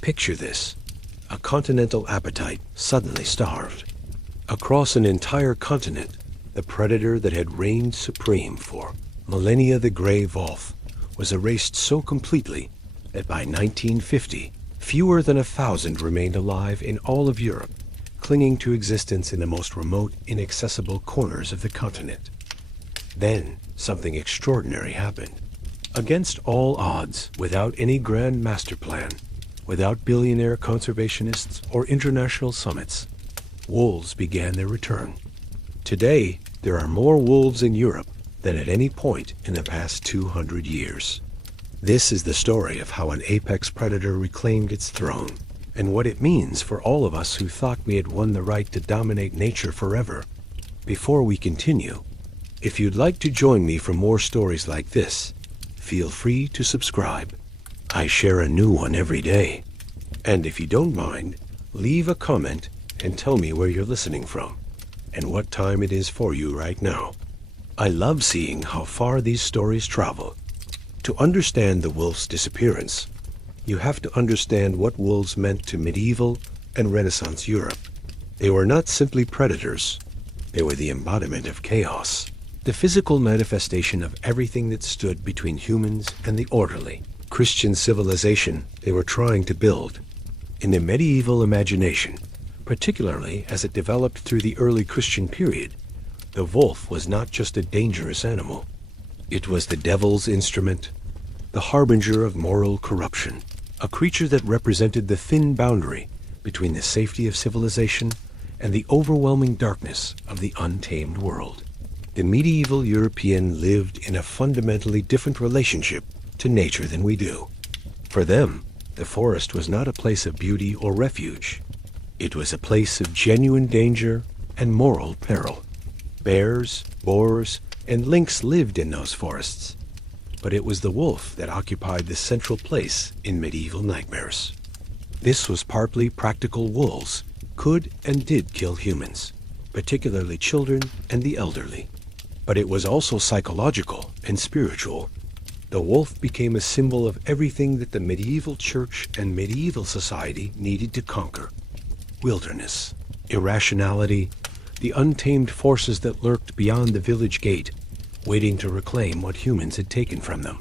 Picture this: a continental appetite suddenly starved. Across an entire continent, the predator that had reigned supreme for millennia, the gray wolf, was erased so completely that by 1950, fewer than 1,000 remained alive in all of Europe, clinging to existence in the most remote, inaccessible corners of the continent. Then, something extraordinary happened. Against all odds, without any grand master plan, without billionaire conservationists or international summits, wolves began their return. Today, there are more wolves in Europe than at any point in the past 200 years. This is the story of how an apex predator reclaimed its throne, and what it means for all of us who thought we had won the right to dominate nature forever. Before we continue, if you'd like to join me for more stories like this, feel free to subscribe. I share a new one every day. And if you don't mind, leave a comment and tell me where you're listening from and what time it is for you right now. I love seeing how far these stories travel. To understand the wolf's disappearance, you have to understand what wolves meant to medieval and Renaissance Europe. They were not simply predators. They were the embodiment of chaos, the physical manifestation of everything that stood between humans and the orderly Christian civilization they were trying to build. In the medieval imagination, particularly as it developed through the early Christian period, the wolf was not just a dangerous animal. It was the devil's instrument, the harbinger of moral corruption, a creature that represented the thin boundary between the safety of civilization and the overwhelming darkness of the untamed world. The medieval European lived in a fundamentally different relationship to nature than we do. For them, the forest was not a place of beauty or refuge. It was a place of genuine danger and moral peril. Bears, boars, and lynx lived in those forests, but it was the wolf that occupied the central place in medieval nightmares. This was partly practical. Wolves could and did kill humans, particularly children and the elderly. But it was also psychological and spiritual. The wolf became a symbol of everything that the medieval church and medieval society needed to conquer: wilderness, irrationality, the untamed forces that lurked beyond the village gate, waiting to reclaim what humans had taken from them.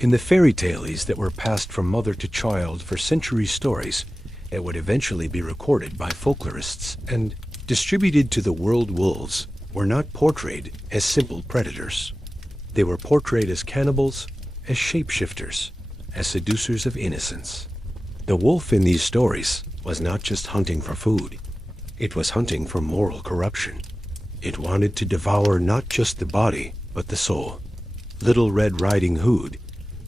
In the fairy tales that were passed from mother to child for centuries, stories that would eventually be recorded by folklorists and distributed to the world, wolves were not portrayed as simple predators. They were portrayed as cannibals, as shapeshifters, as seducers of innocence. The wolf in these stories was not just hunting for food. It was hunting for moral corruption. It wanted to devour not just the body, but the soul. Little Red Riding Hood,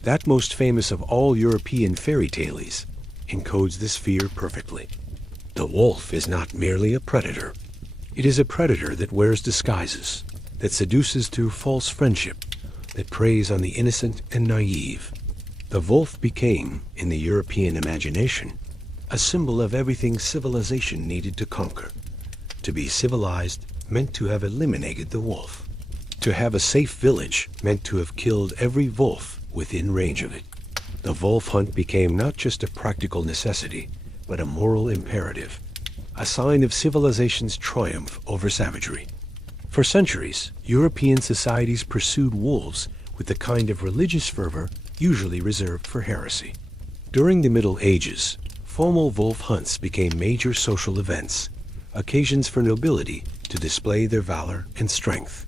that most famous of all European fairy tales, encodes this fear perfectly. The wolf is not merely a predator. It is a predator that wears disguises, that seduces through false friendship, that preys on the innocent and naive. The wolf became, in the European imagination, a symbol of everything civilization needed to conquer. To be civilized meant to have eliminated the wolf. To have a safe village meant to have killed every wolf within range of it. The wolf hunt became not just a practical necessity, but a moral imperative, a sign of civilization's triumph over savagery. For centuries, European societies pursued wolves with the kind of religious fervor usually reserved for heresy. During the Middle Ages, formal wolf hunts became major social events, occasions for nobility to display their valor and strength.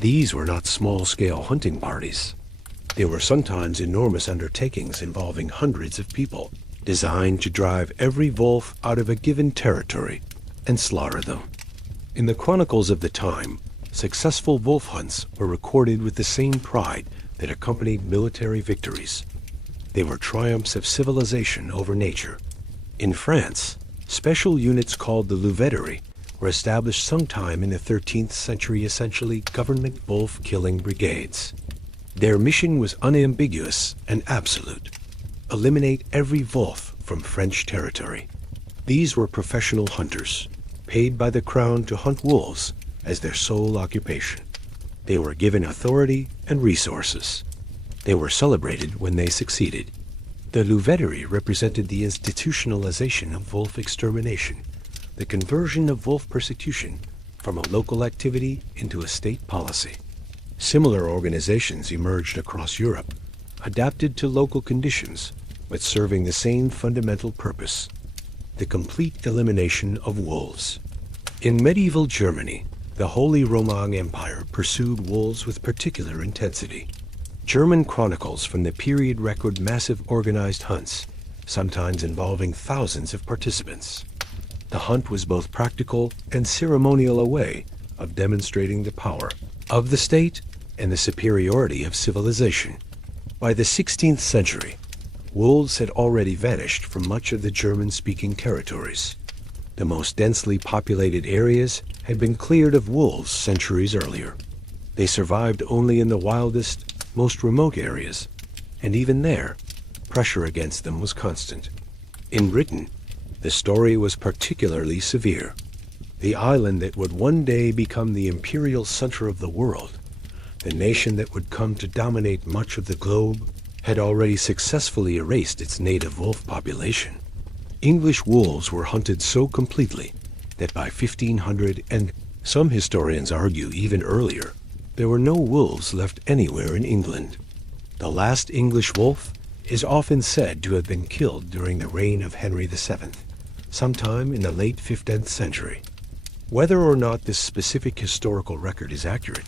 These were not small-scale hunting parties. They were sometimes enormous undertakings involving hundreds of people, designed to drive every wolf out of a given territory and slaughter them. In the chronicles of the time, successful wolf hunts were recorded with the same pride that accompanied military victories. They were triumphs of civilization over nature. In France, special units called the Louveterie were established sometime in the 13th century, essentially government wolf-killing brigades. Their mission was unambiguous and absolute: eliminate every wolf from French territory. These were professional hunters, paid by the crown to hunt wolves as their sole occupation. They were given authority and resources. They were celebrated when they succeeded. The louveterie represented the institutionalization of wolf extermination, the conversion of wolf persecution from a local activity into a state policy. Similar organizations emerged across Europe, adapted to local conditions, but serving the same fundamental purpose: the complete elimination of wolves. In medieval Germany, the Holy Roman Empire pursued wolves with particular intensity. German chronicles from the period record massive organized hunts, sometimes involving thousands of participants. The hunt was both practical and ceremonial a way of demonstrating the power of the state and the superiority of civilization. By the 16th century, wolves had already vanished from much of the German-speaking territories. The most densely populated areas had been cleared of wolves centuries earlier. They survived only in the wildest, most remote areas, and even there, pressure against them was constant. In Britain, the story was particularly severe. The island that would one day become the imperial center of the world, the nation that would come to dominate much of the globe, had already successfully erased its native wolf population. English wolves were hunted so completely that by 1500, and some historians argue even earlier, there were no wolves left anywhere in England. The last English wolf is often said to have been killed during the reign of Henry VII, sometime in the late 15th century. Whether or not this specific historical record is accurate,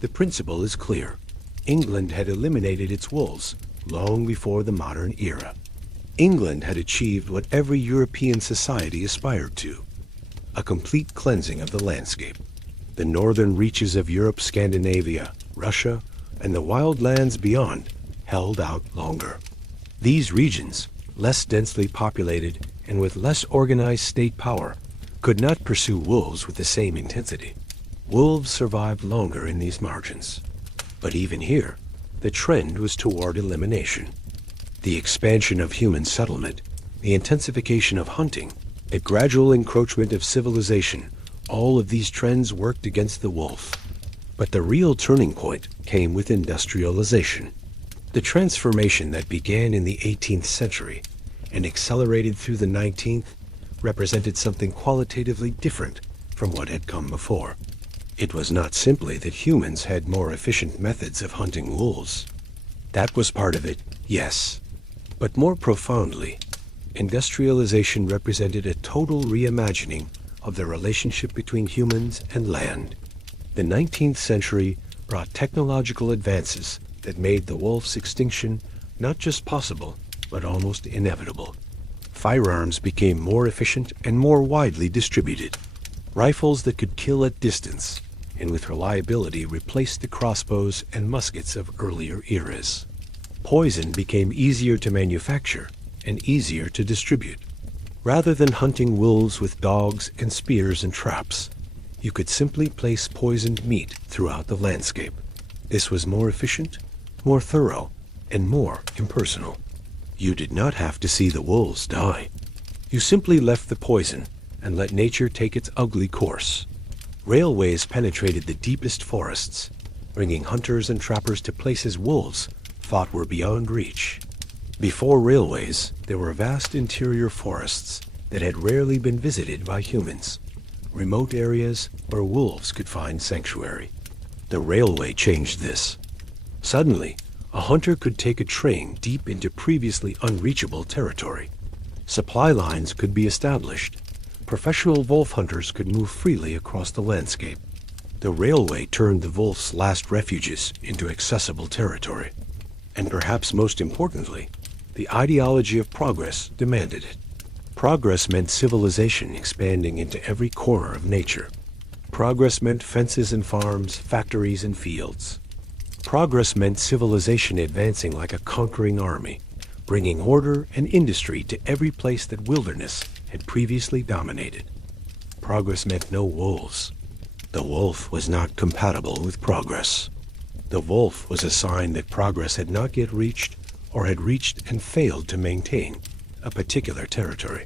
the principle is clear. England had eliminated its wolves long before the modern era. England had achieved what every European society aspired to: a complete cleansing of the landscape. The northern reaches of Europe, Scandinavia, Russia, and the wild lands beyond held out longer. These regions, less densely populated and with less organized state power, could not pursue wolves with the same intensity. Wolves survived longer in these margins. But even here, the trend was toward elimination. The expansion of human settlement, the intensification of hunting, a gradual encroachment of civilization, all of these trends worked against the wolf. But the real turning point came with industrialization. The transformation that began in the 18th century and accelerated through the 19th represented something qualitatively different from what had come before. It was not simply that humans had more efficient methods of hunting wolves. That was part of it, yes. But more profoundly, industrialization represented a total reimagining of the relationship between humans and land. The 19th century brought technological advances that made the wolf's extinction not just possible, but almost inevitable. Firearms became more efficient and more widely distributed. Rifles that could kill at distance and with reliability replaced the crossbows and muskets of earlier eras. Poison became easier to manufacture and easier to distribute. Rather than hunting wolves with dogs and spears and traps, you could simply place poisoned meat throughout the landscape. This was more efficient, more thorough, and more impersonal. You did not have to see the wolves die. You simply left the poison and let nature take its ugly course. Railways penetrated the deepest forests, bringing hunters and trappers to places wolves thought were beyond reach. Before railways, there were vast interior forests that had rarely been visited by humans, remote areas where wolves could find sanctuary. The railway changed this. Suddenly, a hunter could take a train deep into previously unreachable territory. Supply lines could be established. Professional wolf hunters could move freely across the landscape. The railway turned the wolf's last refuges into accessible territory. And perhaps most importantly, the ideology of progress demanded it. Progress meant civilization expanding into every corner of nature. Progress meant fences and farms, factories and fields. Progress meant civilization advancing like a conquering army, bringing order and industry to every place that wilderness had previously dominated. Progress meant no wolves. The wolf was not compatible with progress. The wolf was a sign that progress had not yet reached or had reached and failed to maintain a particular territory.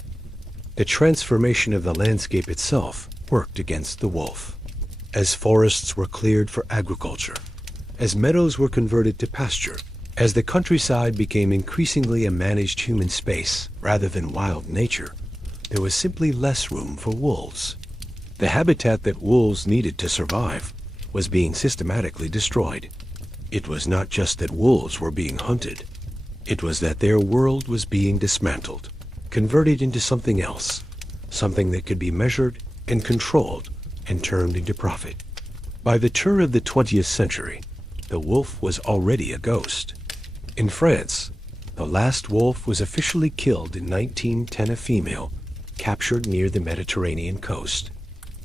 The transformation of the landscape itself worked against the wolf. As forests were cleared for agriculture, as meadows were converted to pasture, As the countryside became increasingly a managed human space rather than wild nature, there was simply less room for wolves. The habitat that wolves needed to survive was being systematically destroyed. It was not just that wolves were being hunted. It was that their world was being dismantled, converted into something else, something that could be measured and controlled and turned into profit. By the turn of the 20th century, the wolf was already a ghost. In France, the last wolf was officially killed in 1910, a female, captured near the Mediterranean coast.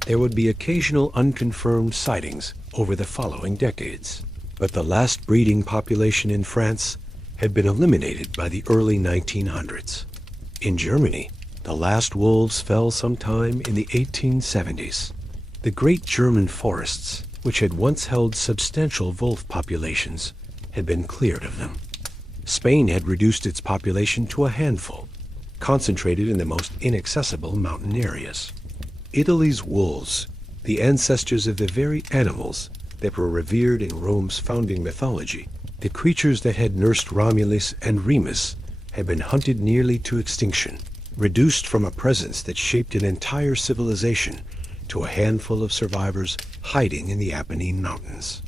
There would be occasional unconfirmed sightings over the following decades, but the last breeding population in France had been eliminated by the early 1900s. In Germany, the last wolves fell sometime in the 1870s. The great German forests, which had once held substantial wolf populations, had been cleared of them. Spain had reduced its population to a handful, concentrated in the most inaccessible mountain areas. Italy's wolves, the ancestors of the very animals that were revered in Rome's founding mythology, the creatures that had nursed Romulus and Remus, had been hunted nearly to extinction, reduced from a presence that shaped an entire civilization to a handful of survivors hiding in the Apennine Mountains.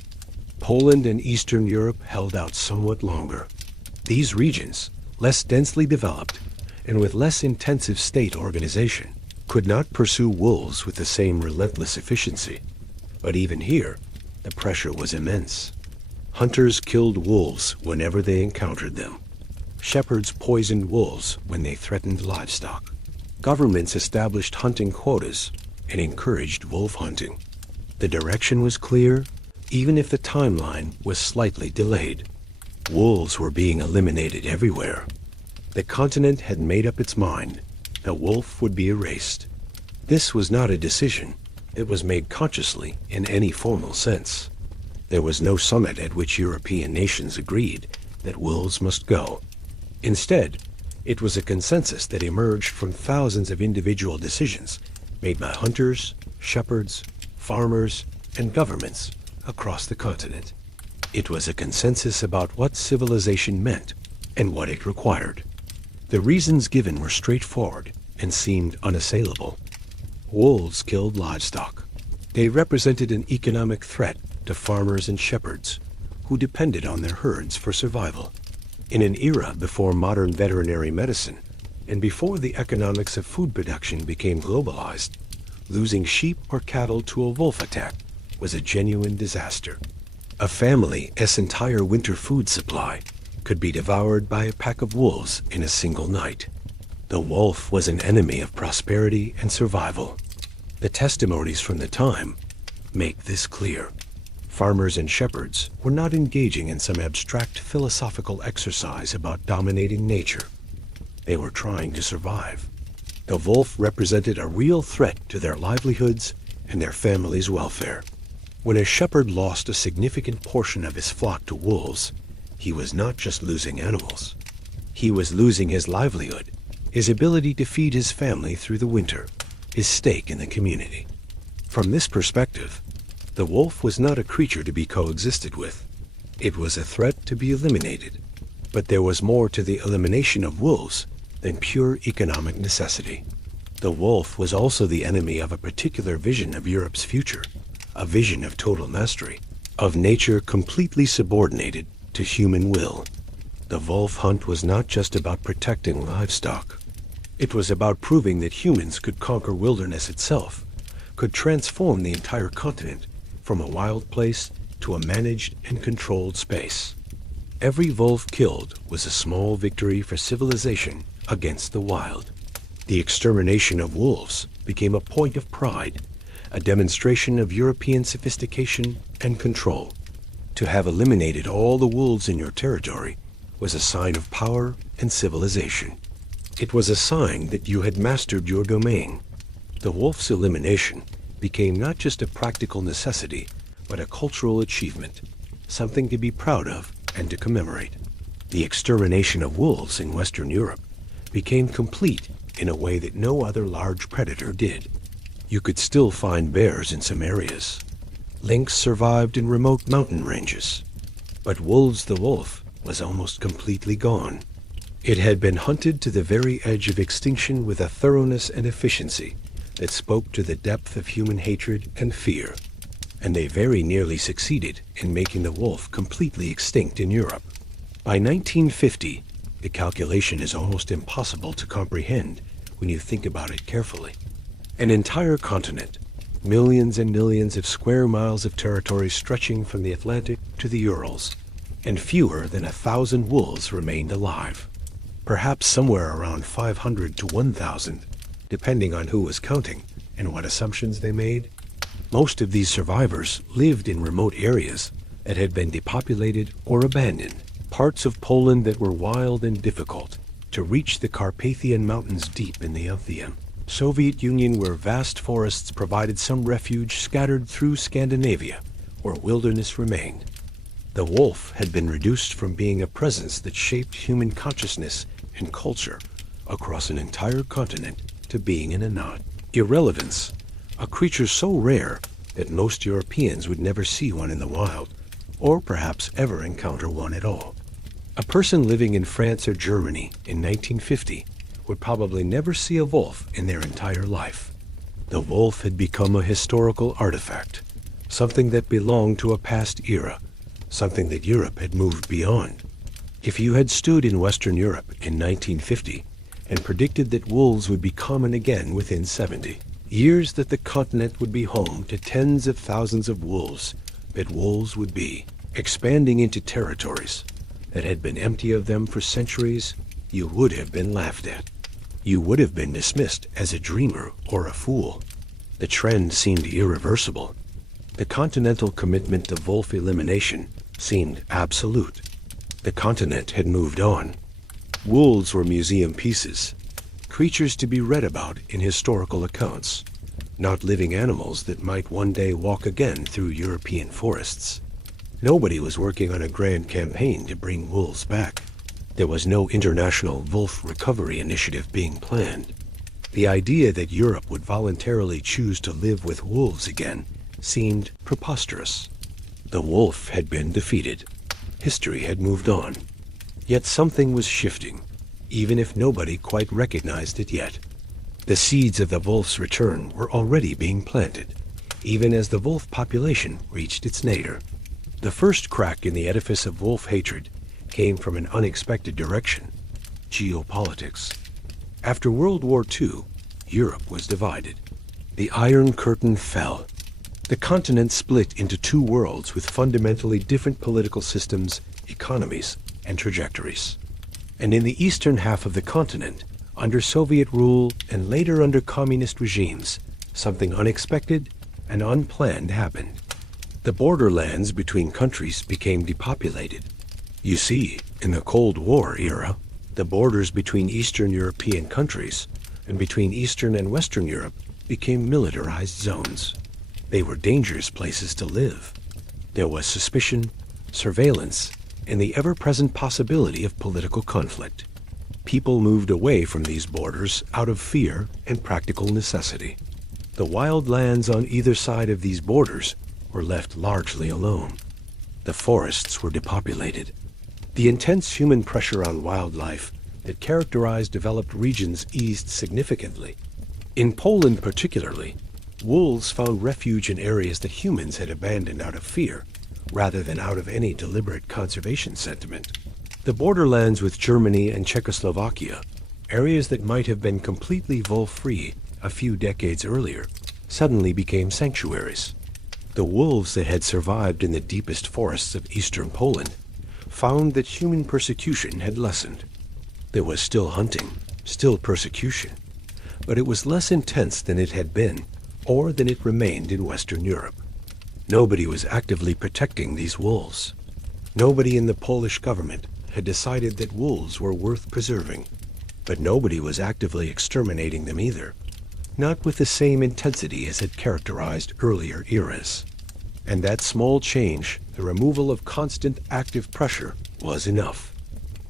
Poland and Eastern Europe held out somewhat longer. These regions, less densely developed and with less intensive state organization, could not pursue wolves with the same relentless efficiency. But even here, the pressure was immense. Hunters killed wolves whenever they encountered them. Shepherds poisoned wolves when they threatened livestock. Governments established hunting quotas and encouraged wolf hunting. The direction was clear, even if the timeline was slightly delayed. Wolves were being eliminated everywhere. The continent had made up its mind. The wolf would be erased. This was not a decision. It was made consciously in any formal sense. There was no summit at which European nations agreed that wolves must go. Instead, it was a consensus that emerged from thousands of individual decisions made by hunters, shepherds, farmers, and governments across the continent. It was a consensus about what civilization meant and what it required. The reasons given were straightforward and seemed unassailable. Wolves killed livestock. They represented an economic threat to farmers and shepherds who depended on their herds for survival. In an era before modern veterinary medicine and before the economics of food production became globalized, losing sheep or cattle to a wolf attack was a genuine disaster. A family's entire winter food supply could be devoured by a pack of wolves in a single night. The wolf was an enemy of prosperity and survival. The testimonies from the time make this clear. Farmers and shepherds were not engaging in some abstract philosophical exercise about dominating nature. They were trying to survive. The wolf represented a real threat to their livelihoods and their family's welfare. When a shepherd lost a significant portion of his flock to wolves, he was not just losing animals. He was losing his livelihood, his ability to feed his family through the winter, his stake in the community. From this perspective, the wolf was not a creature to be coexisted with. It was a threat to be eliminated. But there was more to the elimination of wolves than pure economic necessity. The wolf was also the enemy of a particular vision of Europe's future, a vision of total mastery, of nature completely subordinated to human will. The wolf hunt was not just about protecting livestock. It was about proving that humans could conquer wilderness itself, could transform the entire continent from a wild place to a managed and controlled space. Every wolf killed was a small victory for civilization against the wild. The extermination of wolves became a point of pride, a demonstration of European sophistication and control. To have eliminated all the wolves in your territory was a sign of power and civilization. It was a sign that you had mastered your domain. The wolf's elimination became not just a practical necessity, but a cultural achievement, something to be proud of and to commemorate. The extermination of wolves in Western Europe became complete in a way that no other large predator did. You could still find bears in some areas. Lynx survived in remote mountain ranges. But Wolves the wolf was almost completely gone. It had been hunted to the very edge of extinction with a thoroughness and efficiency that spoke to the depth of human hatred and fear. And they very nearly succeeded in making the wolf completely extinct in Europe. By 1950, the calculation is almost impossible to comprehend when you think about it carefully. An entire continent, millions and millions of square miles of territory stretching from the Atlantic to the Urals, and fewer than 1,000 wolves remained alive. Perhaps somewhere around 500 to 1,000, depending on who was counting and what assumptions they made. Most of these survivors lived in remote areas that had been depopulated or abandoned, parts of Poland that were wild and difficult to reach, the Carpathian Mountains deep in the Althea, Soviet Union, where vast forests provided some refuge scattered through Scandinavia, where wilderness remained. The wolf had been reduced from being a presence that shaped human consciousness and culture across an entire continent to being in a knot. Irrelevance, a creature so rare that most Europeans would never see one in the wild, or perhaps ever encounter one at all. A person living in France or Germany in 1950 would probably never see a wolf in their entire life. The wolf had become a historical artifact, something that belonged to a past era, something that Europe had moved beyond. If you had stood in Western Europe in 1950 and predicted that wolves would be common again within 70 years, that the continent would be home to tens of thousands of wolves, that wolves would be expanding into territories that had been empty of them for centuries, you would have been laughed at. You would have been dismissed as a dreamer or a fool. The trend seemed irreversible. The continental commitment to wolf elimination seemed absolute. The continent had moved on. Wolves were museum pieces, creatures to be read about in historical accounts, not living animals that might one day walk again through European forests. Nobody was working on a grand campaign to bring wolves back. There was no international wolf recovery initiative being planned. The idea that Europe would voluntarily choose to live with wolves again seemed preposterous. The wolf had been defeated. History had moved on. Yet something was shifting, even if nobody quite recognized it yet. The seeds of the wolf's return were already being planted, even as the wolf population reached its nadir. The first crack in the edifice of wolf hatred came from an unexpected direction: geopolitics. After World War II, Europe was divided. The Iron Curtain fell. The continent split into two worlds with fundamentally different political systems, economies, and trajectories. And in the eastern half of the continent, under Soviet rule and later under communist regimes, something unexpected and unplanned happened. The borderlands between countries became depopulated. You see, in the Cold War era, the borders between Eastern European countries and between Eastern and Western Europe became militarized zones. They were dangerous places to live. There was suspicion, surveillance, and the ever-present possibility of political conflict. People moved away from these borders out of fear and practical necessity. The wild lands on either side of these borders were left largely alone. The forests were depopulated. The intense human pressure on wildlife that characterized developed regions eased significantly. In Poland particularly, wolves found refuge in areas that humans had abandoned out of fear, rather than out of any deliberate conservation sentiment. The borderlands with Germany and Czechoslovakia, areas that might have been completely wolf-free a few decades earlier, suddenly became sanctuaries. The wolves that had survived in the deepest forests of eastern Poland found that human persecution had lessened. There was still hunting, still persecution, but it was less intense than it had been, or than it remained in Western Europe. Nobody was actively protecting these wolves. Nobody in the Polish government had decided that wolves were worth preserving, but nobody was actively exterminating them either, not with the same intensity as had characterized earlier eras. And that small change, the removal of constant active pressure, was enough.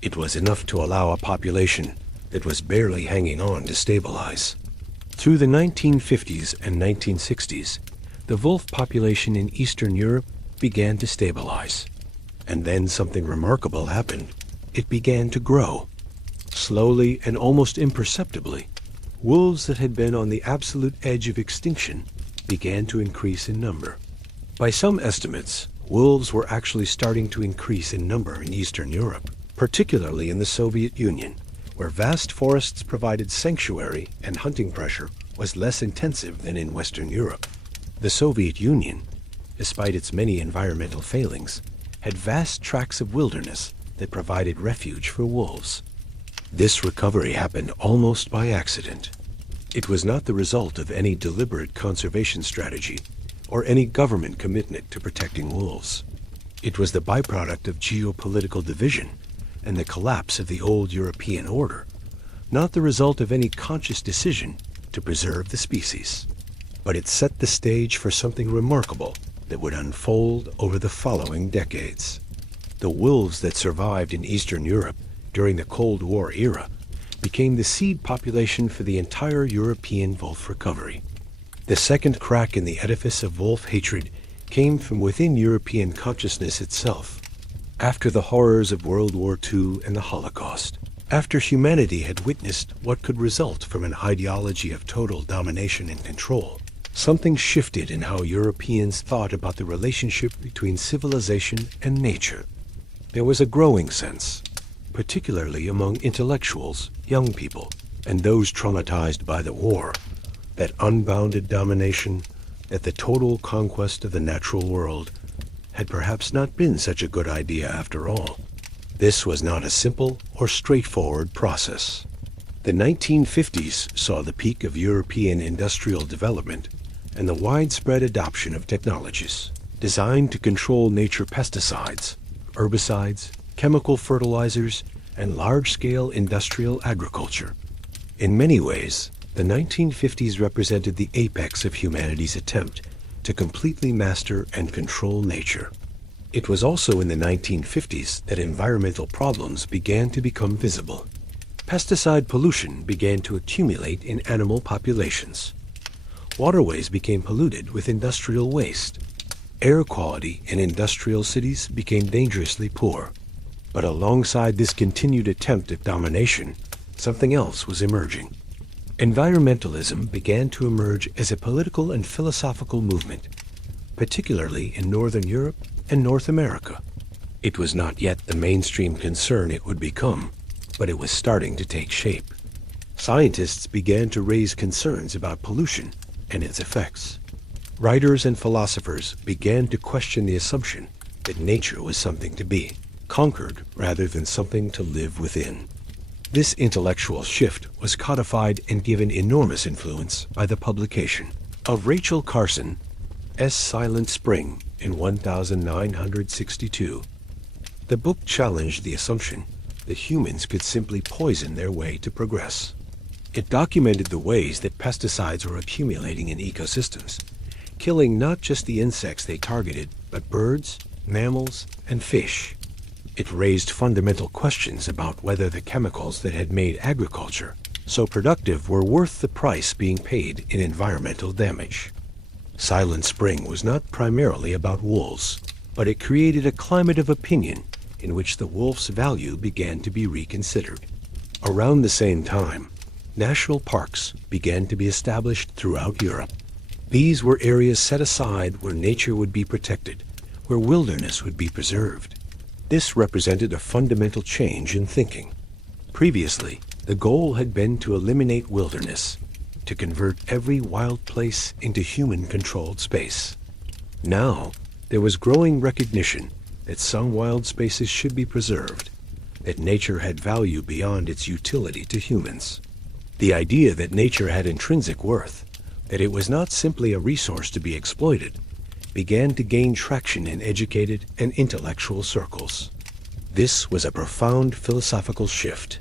It was enough to allow a population that was barely hanging on to stabilize. Through the 1950s and 1960s, the wolf population in Eastern Europe began to stabilize. And then something remarkable happened. It began to grow. Slowly and almost imperceptibly, wolves that had been on the absolute edge of extinction began to increase in number. By some estimates, wolves were actually starting to increase in number in Eastern Europe, particularly in the Soviet Union, where vast forests provided sanctuary and hunting pressure was less intensive than in Western Europe. The Soviet Union, despite its many environmental failings, had vast tracts of wilderness that provided refuge for wolves. This recovery happened almost by accident. It was not the result of any deliberate conservation strategy or any government commitment to protecting wolves. It was the byproduct of geopolitical division and the collapse of the old European order, not the result of any conscious decision to preserve the species. But it set the stage for something remarkable that would unfold over the following decades. The wolves that survived in Eastern Europe during the Cold War era became the seed population for the entire European wolf recovery. The second crack in the edifice of wolf hatred came from within European consciousness itself. After the horrors of World War II and the Holocaust, after humanity had witnessed what could result from an ideology of total domination and control, something shifted in how Europeans thought about the relationship between civilization and nature. There was a growing sense, particularly among intellectuals, young people, and those traumatized by the war, that unbounded domination, that the total conquest of the natural world had perhaps not been such a good idea after all. This was not a simple or straightforward process. The 1950s saw the peak of European industrial development and the widespread adoption of technologies designed to control nature: pesticides, herbicides, chemical fertilizers, and large-scale industrial agriculture. In many ways, the 1950s represented the apex of humanity's attempt to completely master and control nature. It was also in the 1950s that environmental problems began to become visible. Pesticide pollution began to accumulate in animal populations. Waterways became polluted with industrial waste. Air quality in industrial cities became dangerously poor. But alongside this continued attempt at domination, something else was emerging. Environmentalism began to emerge as a political and philosophical movement, particularly in Northern Europe and North America. It was not yet the mainstream concern it would become, but it was starting to take shape. Scientists began to raise concerns about pollution and its effects. Writers and philosophers began to question the assumption that nature was something to be conquered rather than something to live within. This intellectual shift was codified and given enormous influence by the publication of Rachel Carson's Silent Spring in 1962. The book challenged the assumption that humans could simply poison their way to progress. It documented the ways that pesticides were accumulating in ecosystems, killing not just the insects they targeted, but birds, mammals, and fish. It raised fundamental questions about whether the chemicals that had made agriculture so productive were worth the price being paid in environmental damage. Silent Spring was not primarily about wolves, but it created a climate of opinion in which the wolf's value began to be reconsidered. Around the same time, national parks began to be established throughout Europe. These were areas set aside where nature would be protected, where wilderness would be preserved. This represented a fundamental change in thinking. Previously, the goal had been to eliminate wilderness, to convert every wild place into human-controlled space. Now, there was growing recognition that some wild spaces should be preserved, that nature had value beyond its utility to humans. The idea that nature had intrinsic worth, that it was not simply a resource to be exploited, began to gain traction in educated and intellectual circles. This was a profound philosophical shift.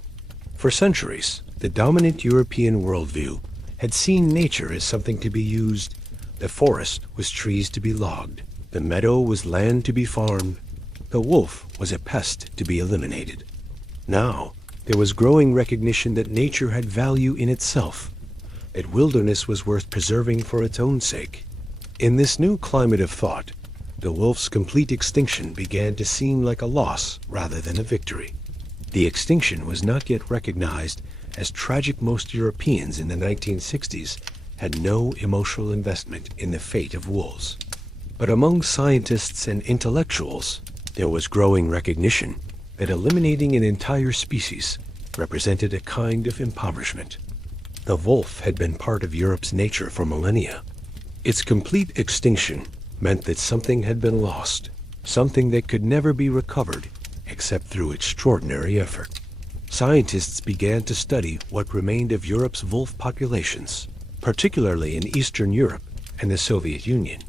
For centuries, the dominant European worldview had seen nature as something to be used. The forest was trees to be logged. The meadow was land to be farmed. The wolf was a pest to be eliminated. Now, there was growing recognition that nature had value in itself, that wilderness was worth preserving for its own sake. In this new climate of thought, the wolf's complete extinction began to seem like a loss rather than a victory. The extinction was not yet recognized as tragic. Most Europeans in the 1960s had no emotional investment in the fate of wolves. But among scientists and intellectuals, there was growing recognition that eliminating an entire species represented a kind of impoverishment. The wolf had been part of Europe's nature for millennia. Its complete extinction meant that something had been lost, something that could never be recovered except through extraordinary effort. Scientists began to study what remained of Europe's wolf populations, particularly in Eastern Europe and the Soviet Union.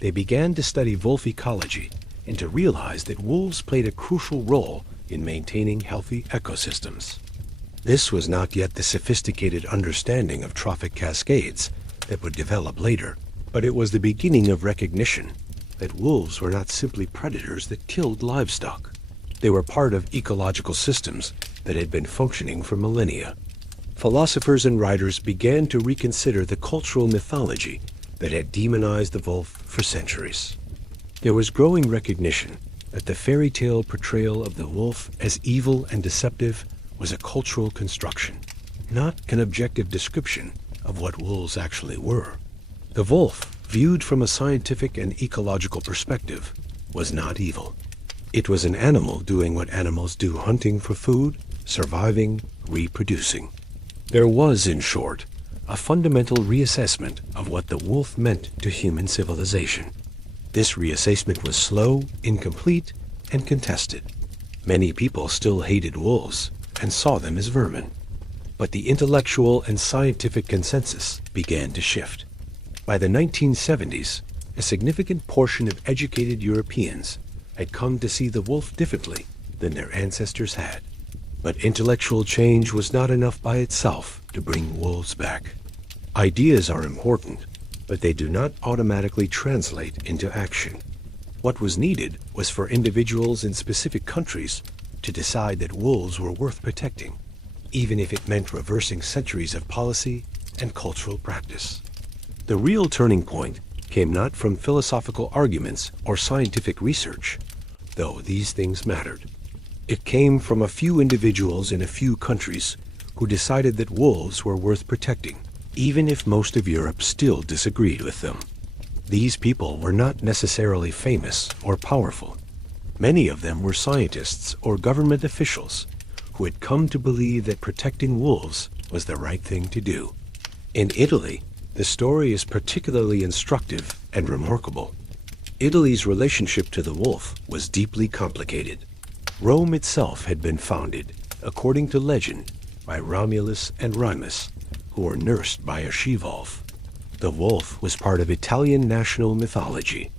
They began to study wolf ecology and to realize that wolves played a crucial role in maintaining healthy ecosystems. This was not yet the sophisticated understanding of trophic cascades that would develop later, but it was the beginning of recognition that wolves were not simply predators that killed livestock. They were part of ecological systems that had been functioning for millennia. Philosophers and writers began to reconsider the cultural mythology that had demonized the wolf for centuries. There was growing recognition that the fairy tale portrayal of the wolf as evil and deceptive was a cultural construction, not an objective description of what wolves actually were. The wolf, viewed from a scientific and ecological perspective, was not evil. It was an animal doing what animals do, hunting for food, surviving, reproducing. There was, in short, a fundamental reassessment of what the wolf meant to human civilization. This reassessment was slow, incomplete, and contested. Many people still hated wolves and saw them as vermin. But the intellectual and scientific consensus began to shift. By the 1970s, a significant portion of educated Europeans had come to see the wolf differently than their ancestors had. But intellectual change was not enough by itself to bring wolves back. Ideas are important, but they do not automatically translate into action. What was needed was for individuals in specific countries to decide that wolves were worth protecting, even if it meant reversing centuries of policy and cultural practice. The real turning point came not from philosophical arguments or scientific research, though these things mattered. It came from a few individuals in a few countries who decided that wolves were worth protecting, even if most of Europe still disagreed with them. These people were not necessarily famous or powerful. Many of them were scientists or government officials who had come to believe that protecting wolves was the right thing to do. In Italy, the story is particularly instructive and remarkable. Italy's relationship to the wolf was deeply complicated. Rome itself had been founded, according to legend, by Romulus and Remus, who were nursed by a she-wolf. The wolf was part of Italian national mythology.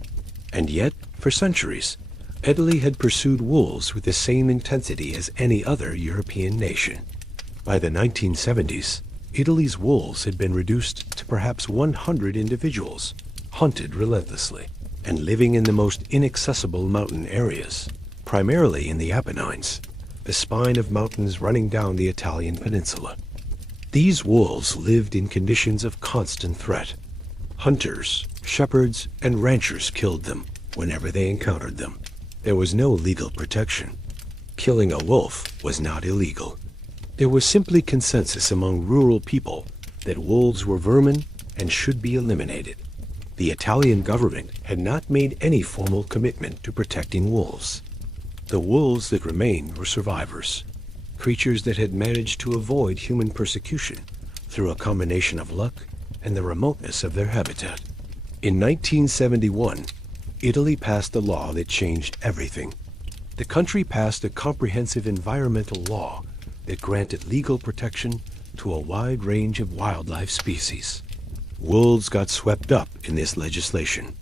And yet, for centuries, Italy had pursued wolves with the same intensity as any other European nation. By the 1970s, Italy's wolves had been reduced to perhaps 100 individuals, hunted relentlessly, and living in the most inaccessible mountain areas, primarily in the Apennines, the spine of mountains running down the Italian peninsula. These wolves lived in conditions of constant threat. Hunters, shepherds, and ranchers killed them whenever they encountered them. There was no legal protection. Killing a wolf was not illegal. There was simply consensus among rural people that wolves were vermin and should be eliminated. The Italian government had not made any formal commitment to protecting wolves. The wolves that remained were survivors, creatures that had managed to avoid human persecution through a combination of luck and the remoteness of their habitat. In 1971, Italy passed a law that changed everything. The country passed a comprehensive environmental law that granted legal protection to a wide range of wildlife species. Wolves got swept up in this legislation.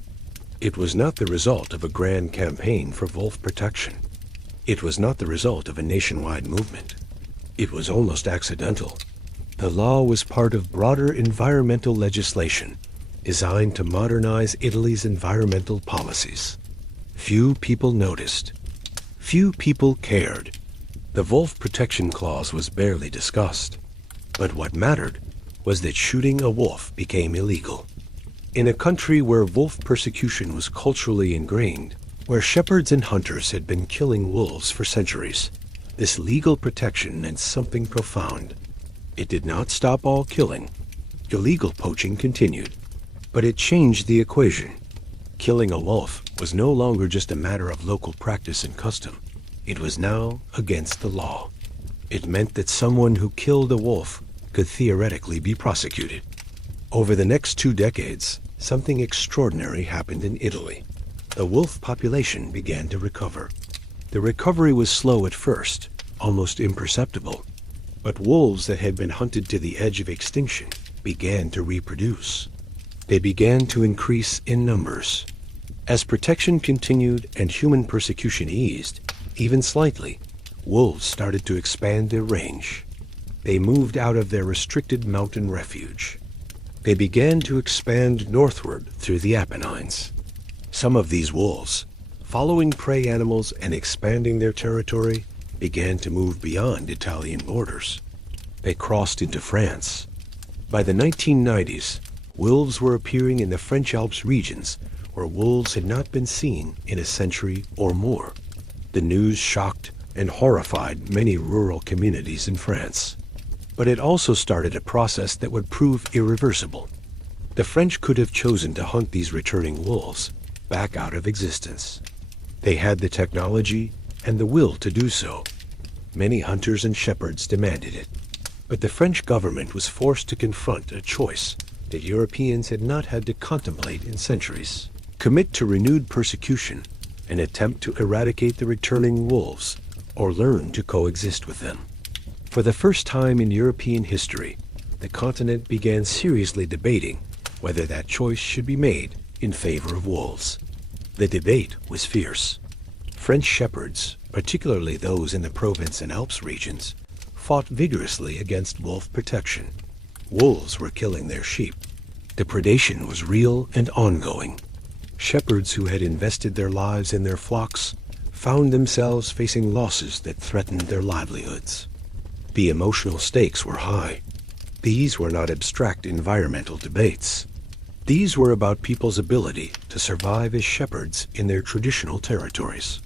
It was not the result of a grand campaign for wolf protection. It was not the result of a nationwide movement. It was almost accidental. The law was part of broader environmental legislation designed to modernize Italy's environmental policies. Few people noticed. Few people cared. The wolf protection clause was barely discussed. But what mattered was that shooting a wolf became illegal. In a country where wolf persecution was culturally ingrained, where shepherds and hunters had been killing wolves for centuries, this legal protection meant something profound. It did not stop all killing. Illegal poaching continued, but it changed the equation. Killing a wolf was no longer just a matter of local practice and custom. It was now against the law. It meant that someone who killed a wolf could theoretically be prosecuted. Over the next 2 decades, something extraordinary happened in Italy. The wolf population began to recover. The recovery was slow at first, almost imperceptible, but wolves that had been hunted to the edge of extinction began to reproduce. They began to increase in numbers. As protection continued and human persecution eased, even slightly, wolves started to expand their range. They moved out of their restricted mountain refuge. They began to expand northward through the Apennines. Some of these wolves, following prey animals and expanding their territory, began to move beyond Italian borders. They crossed into France. By the 1990s, wolves were appearing in the French Alps regions where wolves had not been seen in a century or more. The news shocked and horrified many rural communities in France. But it also started a process that would prove irreversible. The French could have chosen to hunt these returning wolves back out of existence. They had the technology and the will to do so. Many hunters and shepherds demanded it. But the French government was forced to confront a choice that Europeans had not had to contemplate in centuries. Commit to renewed persecution and attempt to eradicate the returning wolves, or learn to coexist with them. For the first time in European history, the continent began seriously debating whether that choice should be made in favor of wolves. The debate was fierce. French shepherds, particularly those in the Provence and Alps regions, fought vigorously against wolf protection. Wolves were killing their sheep. The predation was real and ongoing. Shepherds who had invested their lives in their flocks found themselves facing losses that threatened their livelihoods. The emotional stakes were high. These were not abstract environmental debates. These were about people's ability to survive as shepherds in their traditional territories.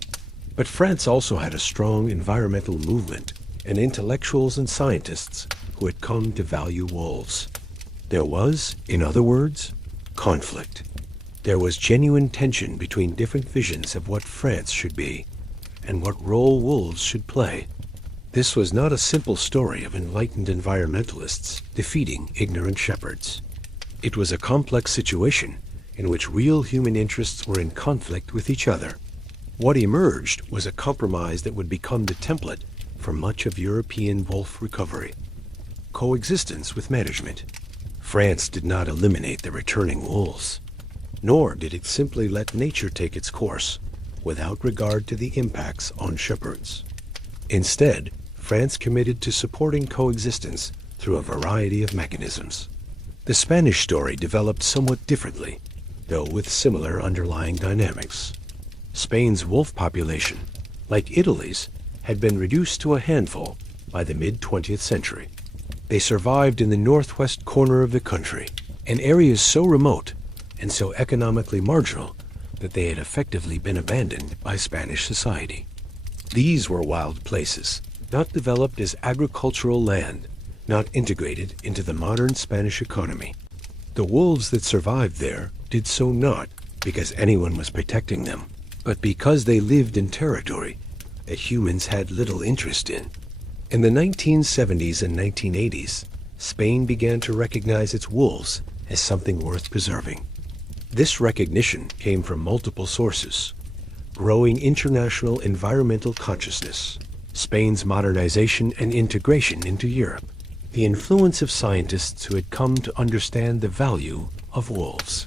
But France also had a strong environmental movement and intellectuals and scientists who had come to value wolves. There was, in other words, conflict. There was genuine tension between different visions of what France should be and what role wolves should play. This was not a simple story of enlightened environmentalists defeating ignorant shepherds. It was a complex situation in which real human interests were in conflict with each other. What emerged was a compromise that would become the template for much of European wolf recovery. Coexistence with management. France did not eliminate the returning wolves, nor did it simply let nature take its course without regard to the impacts on shepherds. Instead, France committed to supporting coexistence through a variety of mechanisms. The Spanish story developed somewhat differently, though with similar underlying dynamics. Spain's wolf population, like Italy's, had been reduced to a handful by the mid-20th century. They survived in the northwest corner of the country, in areas so remote and so economically marginal that they had effectively been abandoned by Spanish society. These were wild places, not developed as agricultural land, not integrated into the modern Spanish economy. The wolves that survived there did so not because anyone was protecting them, but because they lived in territory that humans had little interest in. In the 1970s and 1980s, Spain began to recognize its wolves as something worth preserving. This recognition came from multiple sources: growing international environmental consciousness, Spain's modernization and integration into Europe, the influence of scientists who had come to understand the value of wolves.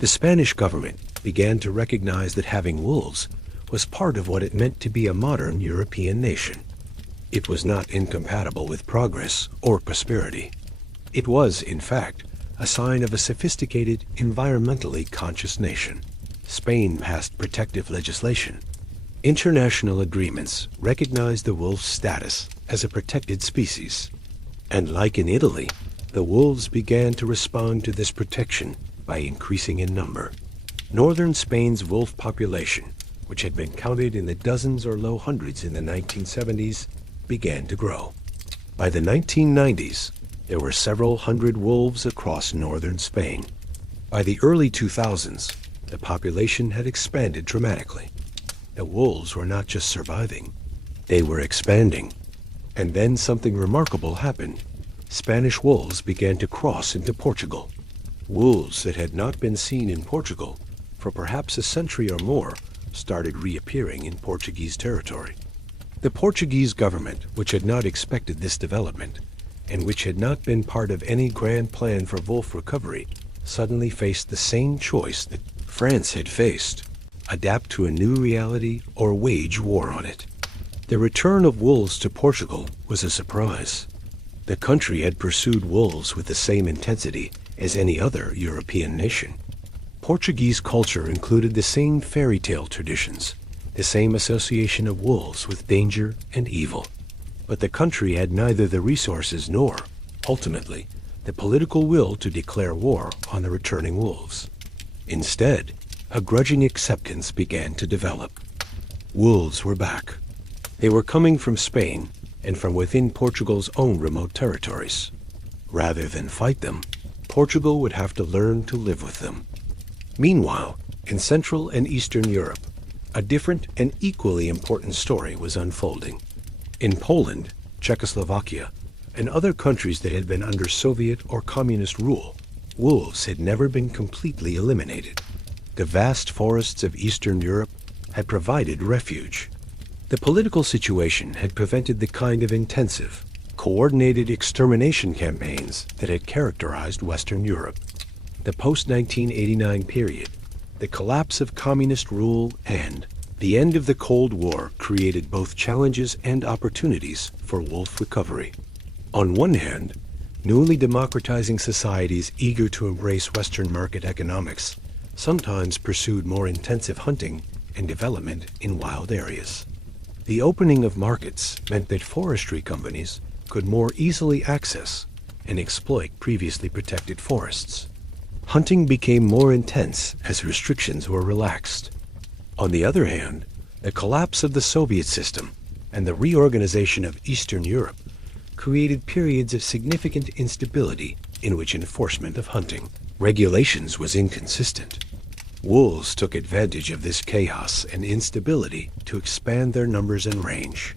The Spanish government began to recognize that having wolves was part of what it meant to be a modern European nation. It was not incompatible with progress or prosperity. It was, in fact, a sign of a sophisticated, environmentally conscious nation. Spain passed protective legislation. International agreements recognized the wolf's status as a protected species. And like in Italy, the wolves began to respond to this protection by increasing in number. Northern Spain's wolf population, which had been counted in the dozens or low hundreds in the 1970s, began to grow. By the 1990s, there were several hundred wolves across northern Spain. By the early 2000s, the population had expanded dramatically. The wolves were not just surviving, they were expanding. And then something remarkable happened. Spanish wolves began to cross into Portugal. Wolves that had not been seen in Portugal for perhaps a century or more started reappearing in Portuguese territory. The Portuguese government, which had not expected this development, and which had not been part of any grand plan for wolf recovery, suddenly faced the same choice that France had faced: adapt to a new reality or wage war on it. The return of wolves to Portugal was a surprise. The country had pursued wolves with the same intensity as any other European nation. Portuguese culture included the same fairy tale traditions, the same association of wolves with danger and evil. But the country had neither the resources nor, ultimately, the political will to declare war on the returning wolves. Instead, a grudging acceptance began to develop. Wolves were back. They were coming from Spain and from within Portugal's own remote territories. Rather than fight them, Portugal would have to learn to live with them. Meanwhile, in Central and Eastern Europe, a different and equally important story was unfolding. In Poland, Czechoslovakia, and other countries that had been under Soviet or communist rule, wolves had never been completely eliminated. The vast forests of Eastern Europe had provided refuge. The political situation had prevented the kind of intensive, coordinated extermination campaigns that had characterized Western Europe. The post-1989 period, the collapse of communist rule, and the end of the Cold War created both challenges and opportunities for wolf recovery. On one hand, newly democratizing societies eager to embrace Western market economics sometimes pursued more intensive hunting and development in wild areas. The opening of markets meant that forestry companies could more easily access and exploit previously protected forests. Hunting became more intense as restrictions were relaxed. On the other hand, the collapse of the Soviet system and the reorganization of Eastern Europe created periods of significant instability in which enforcement of hunting regulations was inconsistent. Wolves took advantage of this chaos and instability to expand their numbers and range.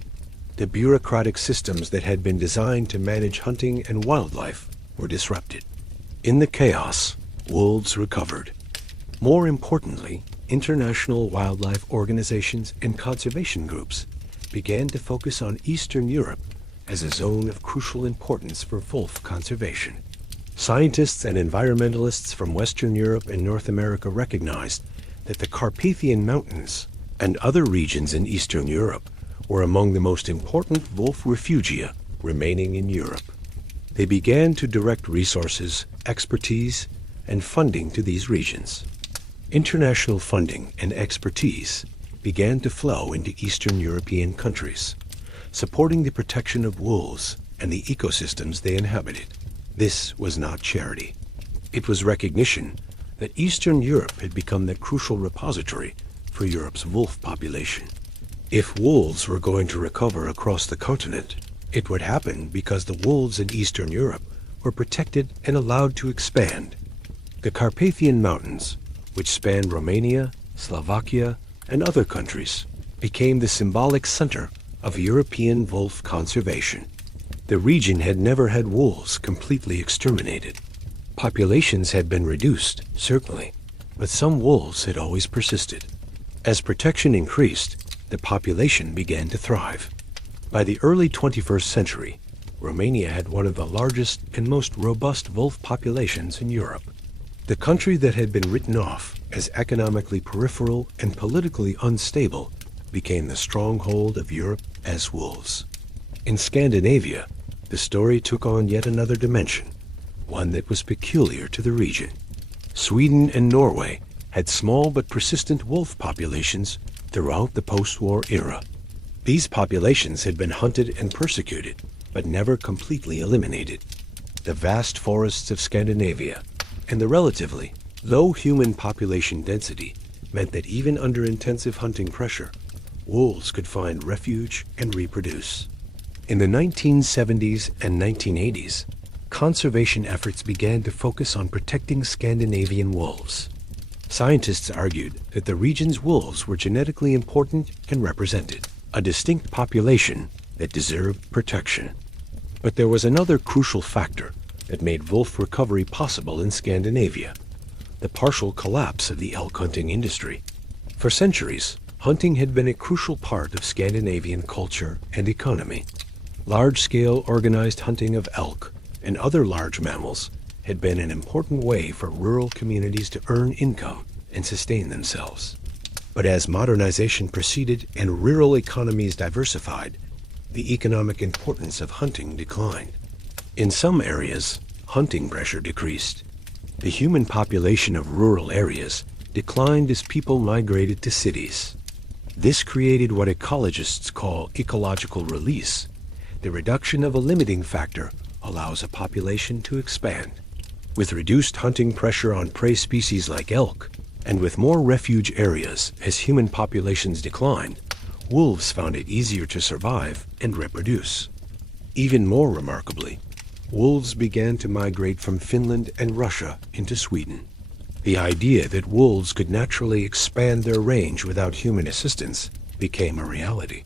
The bureaucratic systems that had been designed to manage hunting and wildlife were disrupted. In the chaos, wolves recovered. More importantly, international wildlife organizations and conservation groups began to focus on Eastern Europe as a zone of crucial importance for wolf conservation. Scientists and environmentalists from Western Europe and North America recognized that the Carpathian Mountains and other regions in Eastern Europe were among the most important wolf refugia remaining in Europe. They began to direct resources, expertise, and funding to these regions. International funding and expertise began to flow into Eastern European countries, supporting the protection of wolves and the ecosystems they inhabited. This was not charity. It was recognition that Eastern Europe had become the crucial repository for Europe's wolf population. If wolves were going to recover across the continent, it would happen because the wolves in Eastern Europe were protected and allowed to expand. The Carpathian Mountains, which spanned Romania, Slovakia, and other countries, became the symbolic center of European wolf conservation. The region had never had wolves completely exterminated. Populations had been reduced, certainly, but some wolves had always persisted. As protection increased, the population began to thrive. By the early 21st century, Romania had one of the largest and most robust wolf populations in Europe. The country that had been written off as economically peripheral and politically unstable became the stronghold of Europe as wolves. In Scandinavia, the story took on yet another dimension, one that was peculiar to the region. Sweden and Norway had small but persistent wolf populations throughout the post-war era. These populations had been hunted and persecuted, but never completely eliminated. The vast forests of Scandinavia and the relatively Low human population density meant that even under intensive hunting pressure, wolves could find refuge and reproduce. In the 1970s and 1980s, conservation efforts began to focus on protecting Scandinavian wolves. Scientists argued that the region's wolves were genetically important and represented a distinct population that deserved protection. But there was another crucial factor that made wolf recovery possible in Scandinavia: the partial collapse of the elk hunting industry. For centuries, hunting had been a crucial part of Scandinavian culture and economy. Large-scale organized hunting of elk and other large mammals had been an important way for rural communities to earn income and sustain themselves. But as modernization proceeded and rural economies diversified, the economic importance of hunting declined. In some areas, hunting pressure decreased. The human population of rural areas declined as people migrated to cities. This created what ecologists call ecological release. The reduction of a limiting factor allows a population to expand. With reduced hunting pressure on prey species like elk, and with more refuge areas as human populations declined, wolves found it easier to survive and reproduce. Even more remarkably, wolves began to migrate from Finland and Russia into Sweden. The idea that wolves could naturally expand their range without human assistance became a reality.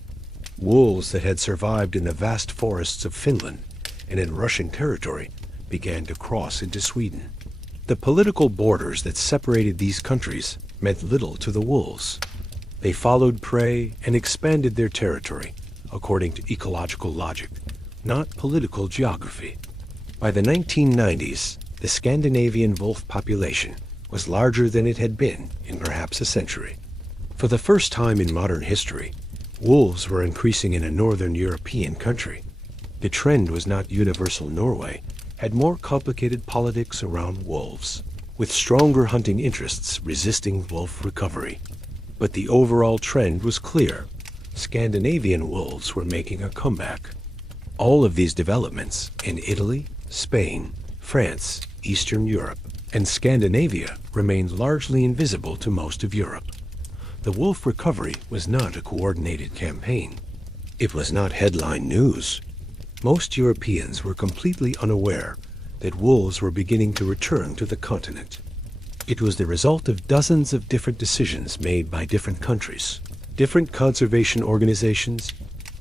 Wolves that had survived in the vast forests of Finland and in Russian territory began to cross into Sweden. The political borders that separated these countries meant little to the wolves. They followed prey and expanded their territory according to ecological logic, not political geography. By the 1990s, the Scandinavian wolf population was larger than it had been in perhaps a century. For the first time in modern history, wolves were increasing in a northern European country. The trend was not universal. Norway had more complicated politics around wolves, with stronger hunting interests resisting wolf recovery. But the overall trend was clear. Scandinavian wolves were making a comeback. All of these developments in Italy, Spain, France, Eastern Europe, and Scandinavia remained largely invisible to most of Europe. The wolf recovery was not a coordinated campaign. It was not headline news. Most Europeans were completely unaware that wolves were beginning to return to the continent. It was the result of dozens of different decisions made by different countries, different conservation organizations,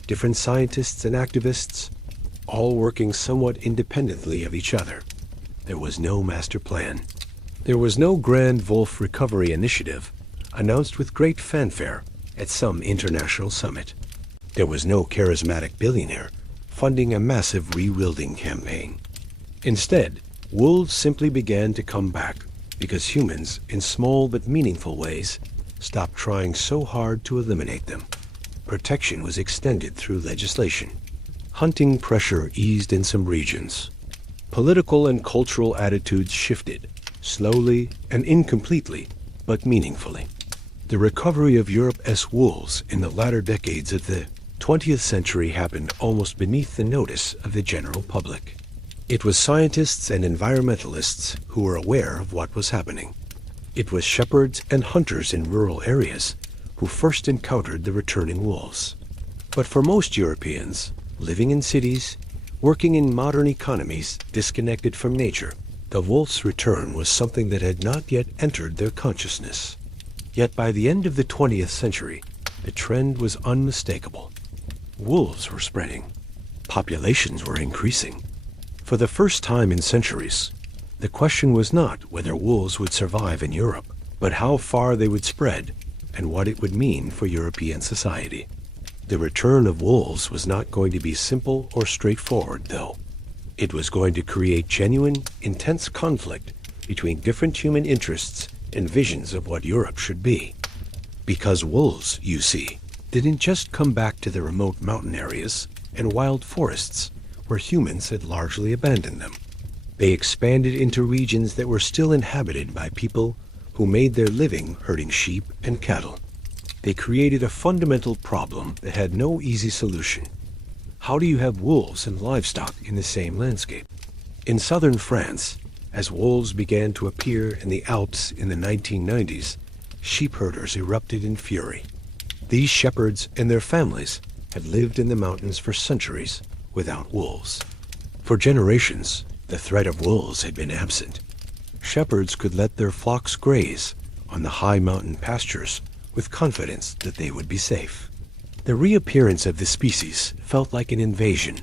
different scientists and activists, all working somewhat independently of each other. There was no master plan. There was no grand wolf recovery initiative announced with great fanfare at some international summit. There was no charismatic billionaire funding a massive rewilding campaign. Instead, wolves simply began to come back because humans, in small but meaningful ways, stopped trying so hard to eliminate them. Protection was extended through legislation. Hunting pressure eased in some regions. Political and cultural attitudes shifted, slowly and incompletely, but meaningfully. The recovery of Europe's wolves in the latter decades of the 20th century happened almost beneath the notice of the general public. It was scientists and environmentalists who were aware of what was happening. It was shepherds and hunters in rural areas who first encountered the returning wolves. But for most Europeans, living in cities, working in modern economies disconnected from nature, the wolf's return was something that had not yet entered their consciousness. Yet by the end of the 20th century, the trend was unmistakable. Wolves were spreading. Populations were increasing. For the first time in centuries, the question was not whether wolves would survive in Europe, but how far they would spread and what it would mean for European society. The return of wolves was not going to be simple or straightforward, though. It was going to create genuine, intense conflict between different human interests and visions of what Europe should be. Because wolves, you see, didn't just come back to the remote mountain areas and wild forests where humans had largely abandoned them. They expanded into regions that were still inhabited by people who made their living herding sheep and cattle. They created a fundamental problem that had no easy solution. How do you have wolves and livestock in the same landscape? In southern France, As wolves began to appear in the Alps in the 1990s, sheep herders erupted in fury. These shepherds and their families had lived in the mountains for centuries without wolves. For generations, the threat of wolves had been absent. Shepherds could let their flocks graze on the high mountain pastures with confidence that they would be safe. The reappearance of the species felt like an invasion,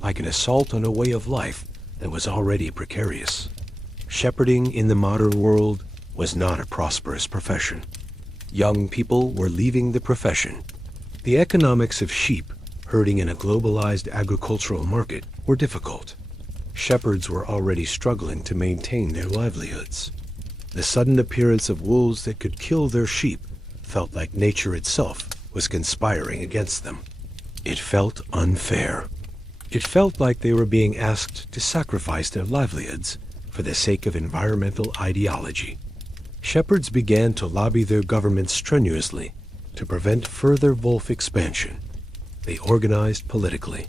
like an assault on a way of life that was already precarious. Shepherding in the modern world was not a prosperous profession. Young people were leaving the profession. The economics of sheep herding in a globalized agricultural market were difficult. Shepherds were already struggling to maintain their livelihoods. The sudden appearance of wolves that could kill their sheep felt like nature itself was conspiring against them. It felt unfair. It felt like they were being asked to sacrifice their livelihoods for the sake of environmental ideology. Shepherds began to lobby their governments strenuously to prevent further wolf expansion. They organized politically.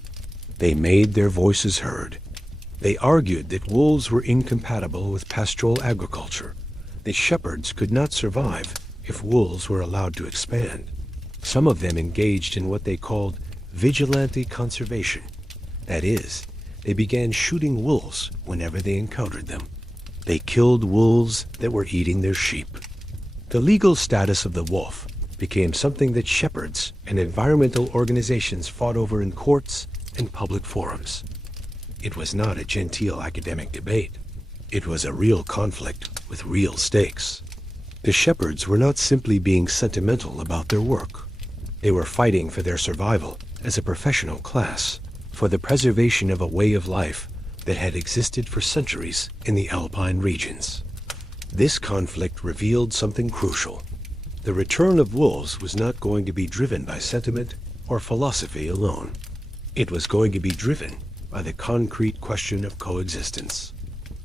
They made their voices heard. They argued that wolves were incompatible with pastoral agriculture, that shepherds could not survive if wolves were allowed to expand. Some of them engaged in what they called vigilante conservation. That is, they began shooting wolves whenever they encountered them. They killed wolves that were eating their sheep. The legal status of the wolf became something that shepherds and environmental organizations fought over in courts and public forums. It was not a genteel academic debate. It was a real conflict with real stakes. The shepherds were not simply being sentimental about their work. They were fighting for their survival as a professional class, for the preservation of a way of life that had existed for centuries in the alpine regions. This conflict revealed something crucial. The return of wolves was not going to be driven by sentiment or philosophy alone. It was going to be driven by the concrete question of coexistence.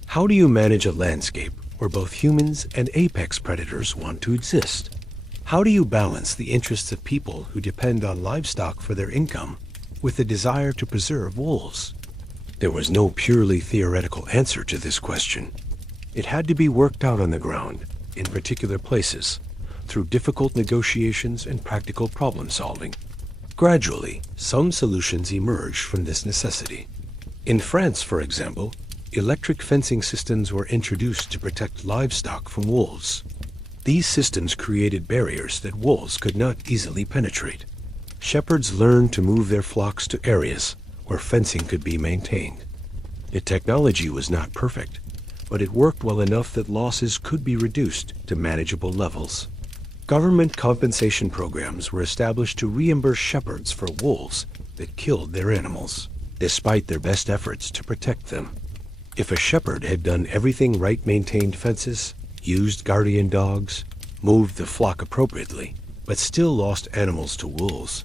How do you manage a landscape where both humans and apex predators want to exist? How do you balance the interests of people who depend on livestock for their income with the desire to preserve wolves? There was no purely theoretical answer to this question. It had to be worked out on the ground, in particular places, through difficult negotiations and practical problem solving. Gradually, some solutions emerged from this necessity. In France, for example, electric fencing systems were introduced to protect livestock from wolves. These systems created barriers that wolves could not easily penetrate. Shepherds learned to move their flocks to areas where fencing could be maintained. The technology was not perfect, but it worked well enough that losses could be reduced to manageable levels. Government compensation programs were established to reimburse shepherds for wolves that killed their animals, despite their best efforts to protect them. If a shepherd had done everything right, maintained fences, used guardian dogs, moved the flock appropriately, but still lost animals to wolves,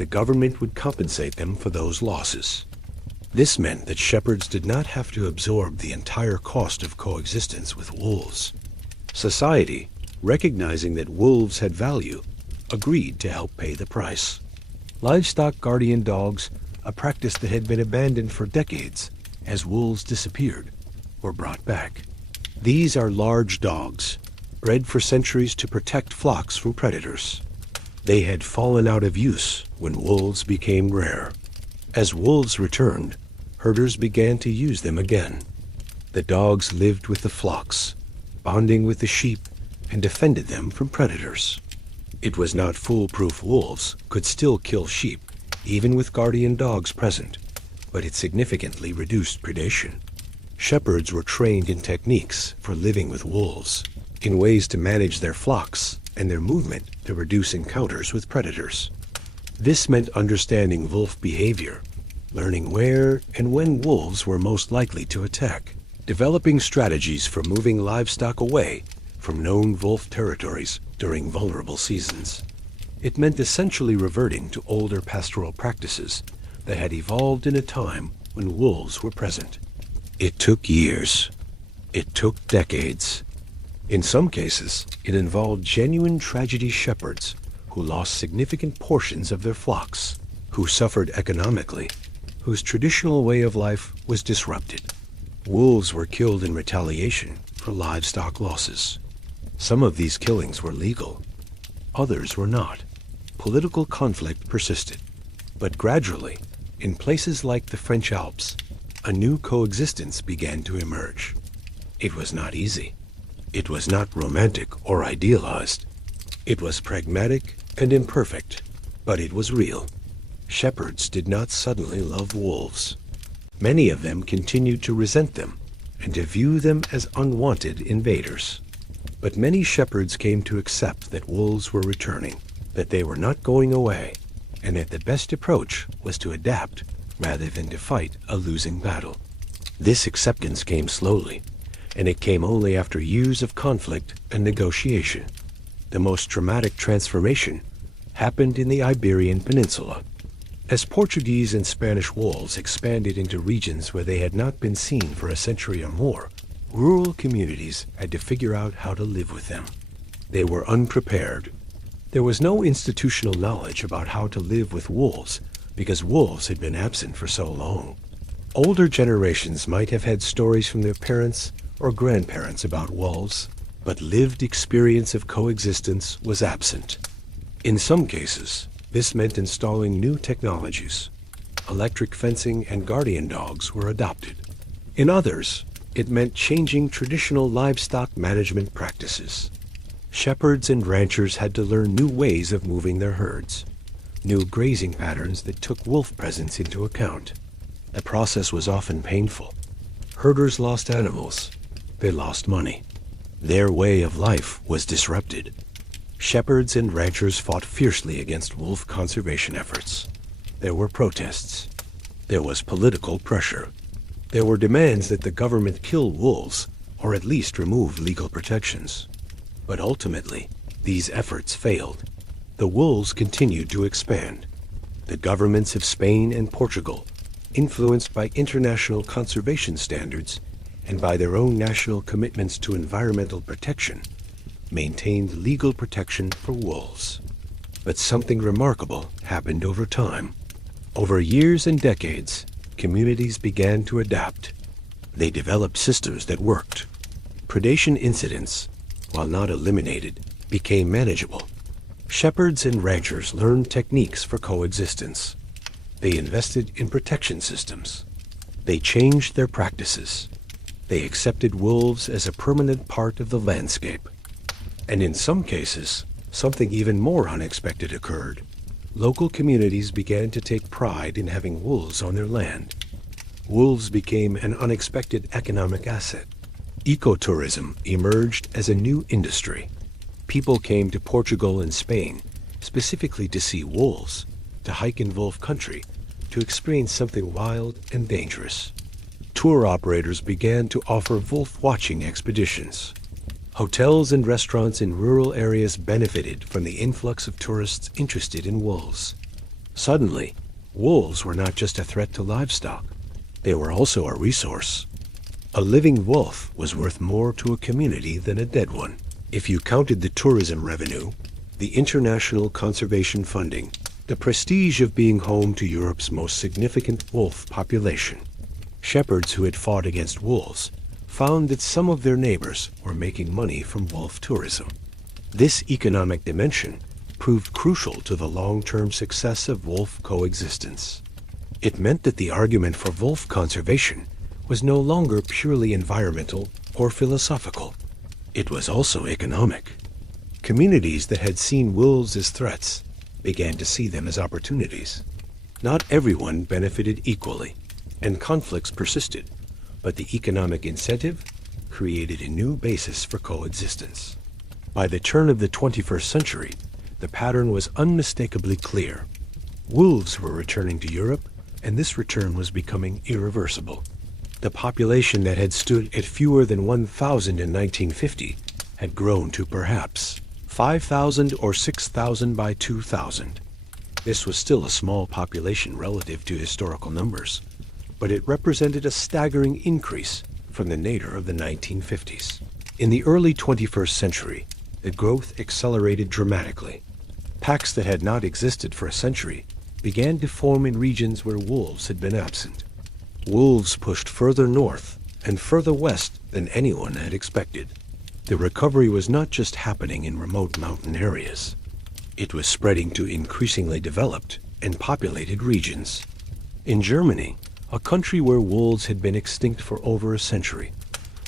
the government would compensate them for those losses. This meant that shepherds did not have to absorb the entire cost of coexistence with wolves. Society, recognizing that wolves had value, agreed to help pay the price. Livestock guardian dogs, a practice that had been abandoned for decades as wolves disappeared, were brought back. These are large dogs, bred for centuries to protect flocks from predators. They had fallen out of use when wolves became rare. As wolves returned, herders began to use them again. The dogs lived with the flocks, bonding with the sheep, and defended them from predators. It was not foolproof. Wolves could still kill sheep, even with guardian dogs present, but it significantly reduced predation. Shepherds were trained in techniques for living with wolves, in ways to manage their flocks and their movement to reduce encounters with predators. This meant understanding wolf behavior, learning where and when wolves were most likely to attack, developing strategies for moving livestock away from known wolf territories during vulnerable seasons. It meant essentially reverting to older pastoral practices that had evolved in a time when wolves were present. It took years. It took decades. In some cases, it involved genuine tragedy. Shepherds who lost significant portions of their flocks, who suffered economically, whose traditional way of life was disrupted. Wolves were killed in retaliation for livestock losses. Some of these killings were legal, others were not. Political conflict persisted, but gradually, in places like the French Alps, a new coexistence began to emerge. It was not easy. It was not romantic or idealized. It was pragmatic and imperfect, but it was real. Shepherds did not suddenly love wolves. Many of them continued to resent them and to view them as unwanted invaders. But many shepherds came to accept that wolves were returning, that they were not going away, and that the best approach was to adapt rather than to fight a losing battle. This acceptance came slowly, and it came only after years of conflict and negotiation. The most dramatic transformation happened in the Iberian Peninsula. As Portuguese and Spanish wolves expanded into regions where they had not been seen for a century or more, rural communities had to figure out how to live with them. They were unprepared. There was no institutional knowledge about how to live with wolves because wolves had been absent for so long. Older generations might have had stories from their parents or grandparents about wolves, but lived experience of coexistence was absent. In some cases, this meant installing new technologies. Electric fencing and guardian dogs were adopted. In others, it meant changing traditional livestock management practices. Shepherds and ranchers had to learn new ways of moving their herds, new grazing patterns that took wolf presence into account. The process was often painful. Herders lost animals. They lost money. Their way of life was disrupted. Shepherds and ranchers fought fiercely against wolf conservation efforts. There were protests. There was political pressure. There were demands that the government kill wolves, or at least remove legal protections. But ultimately, these efforts failed. The wolves continued to expand. The governments of Spain and Portugal, influenced by international conservation standards and by their own national commitments to environmental protection, maintained legal protection for wolves. But something remarkable happened over time. Over years and decades, communities began to adapt. They developed systems that worked. Predation incidents, while not eliminated, became manageable. Shepherds and ranchers learned techniques for coexistence. They invested in protection systems. They changed their practices. They accepted wolves as a permanent part of the landscape. And in some cases, something even more unexpected occurred. Local communities began to take pride in having wolves on their land. Wolves became an unexpected economic asset. Ecotourism emerged as a new industry. People came to Portugal and Spain specifically to see wolves, to hike in wolf country, to experience something wild and dangerous. Tour operators began to offer wolf watching expeditions. Hotels and restaurants in rural areas benefited from the influx of tourists interested in wolves. Suddenly, wolves were not just a threat to livestock. They were also a resource. A living wolf was worth more to a community than a dead one. If you counted the tourism revenue, the international conservation funding, the prestige of being home to Europe's most significant wolf population, shepherds who had fought against wolves found that some of their neighbors were making money from wolf tourism. This economic dimension proved crucial to the long-term success of wolf coexistence. It meant that the argument for wolf conservation was no longer purely environmental or philosophical. It was also economic. Communities that had seen wolves as threats began to see them as opportunities. Not everyone benefited equally, and conflicts persisted, but the economic incentive created a new basis for coexistence. By the turn of the 21st century, the pattern was unmistakably clear. Wolves were returning to Europe, and this return was becoming irreversible. The population that had stood at fewer than 1,000 in 1950 had grown to perhaps 5,000 or 6,000 by 2000. This was still a small population relative to historical numbers, but it represented a staggering increase from the nadir of the 1950s. In the early 21st century, the growth accelerated dramatically. Packs that had not existed for a century began to form in regions where wolves had been absent. Wolves pushed further north, and further west than anyone had expected. The recovery was not just happening in remote mountain areas. It was spreading to increasingly developed and populated regions. In Germany, a country where wolves had been extinct for over a century,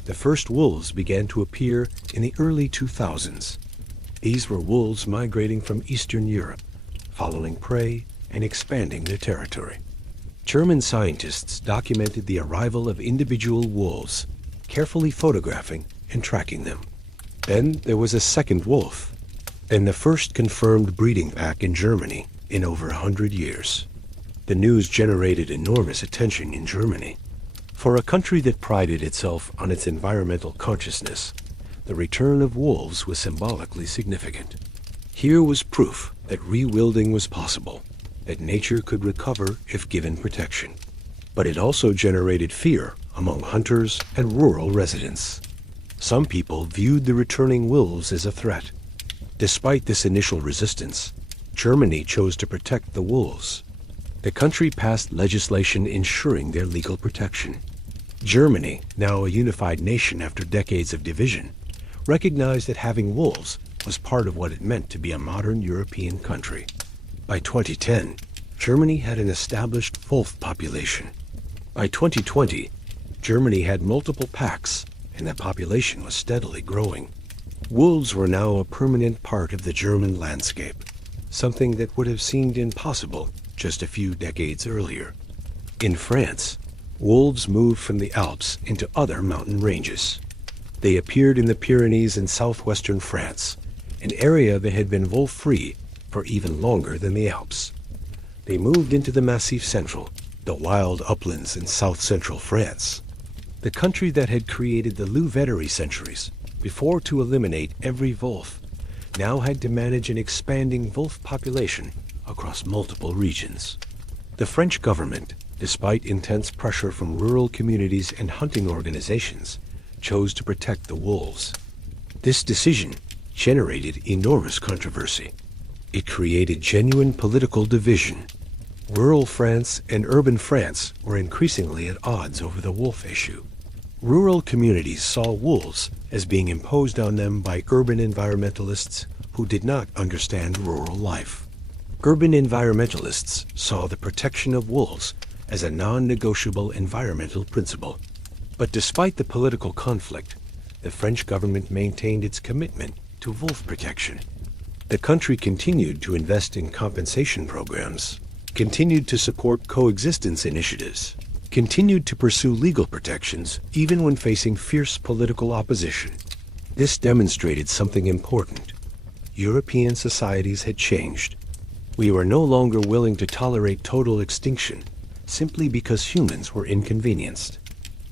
the first wolves began to appear in the early 2000s. These were wolves migrating from Eastern Europe, following prey and expanding their territory. German scientists documented the arrival of individual wolves, carefully photographing and tracking them. Then there was a second wolf, and the first confirmed breeding pack in Germany in over 100 years. The news generated enormous attention in Germany. For a country that prided itself on its environmental consciousness, the return of wolves was symbolically significant. Here was proof that rewilding was possible, that nature could recover if given protection. But it also generated fear among hunters and rural residents. Some people viewed the returning wolves as a threat. Despite this initial resistance, Germany chose to protect the wolves. The country passed legislation ensuring their legal protection. Germany, now a unified nation after decades of division, recognized that having wolves was part of what it meant to be a modern European country. By 2010, Germany had an established wolf population. By 2020, Germany had multiple packs, and the population was steadily growing. Wolves were now a permanent part of the German landscape, something that would have seemed impossible just a few decades earlier. In France, wolves moved from the Alps into other mountain ranges. They appeared in the Pyrenees in southwestern France, an area that had been wolf-free for even longer than the Alps. They moved into the Massif Central, the wild uplands in south-central France. The country that had created the Loup-Veterie centuries before to eliminate every wolf now had to manage an expanding wolf population across multiple regions. The French government, despite intense pressure from rural communities and hunting organizations, chose to protect the wolves. This decision generated enormous controversy. It created genuine political division. Rural France and urban France were increasingly at odds over the wolf issue. Rural communities saw wolves as being imposed on them by urban environmentalists who did not understand rural life. Urban environmentalists saw the protection of wolves as a non-negotiable environmental principle. But despite the political conflict, the French government maintained its commitment to wolf protection. The country continued to invest in compensation programs, continued to support coexistence initiatives, continued to pursue legal protections even when facing fierce political opposition. This demonstrated something important. European societies had changed. We were no longer willing to tolerate total extinction simply because humans were inconvenienced.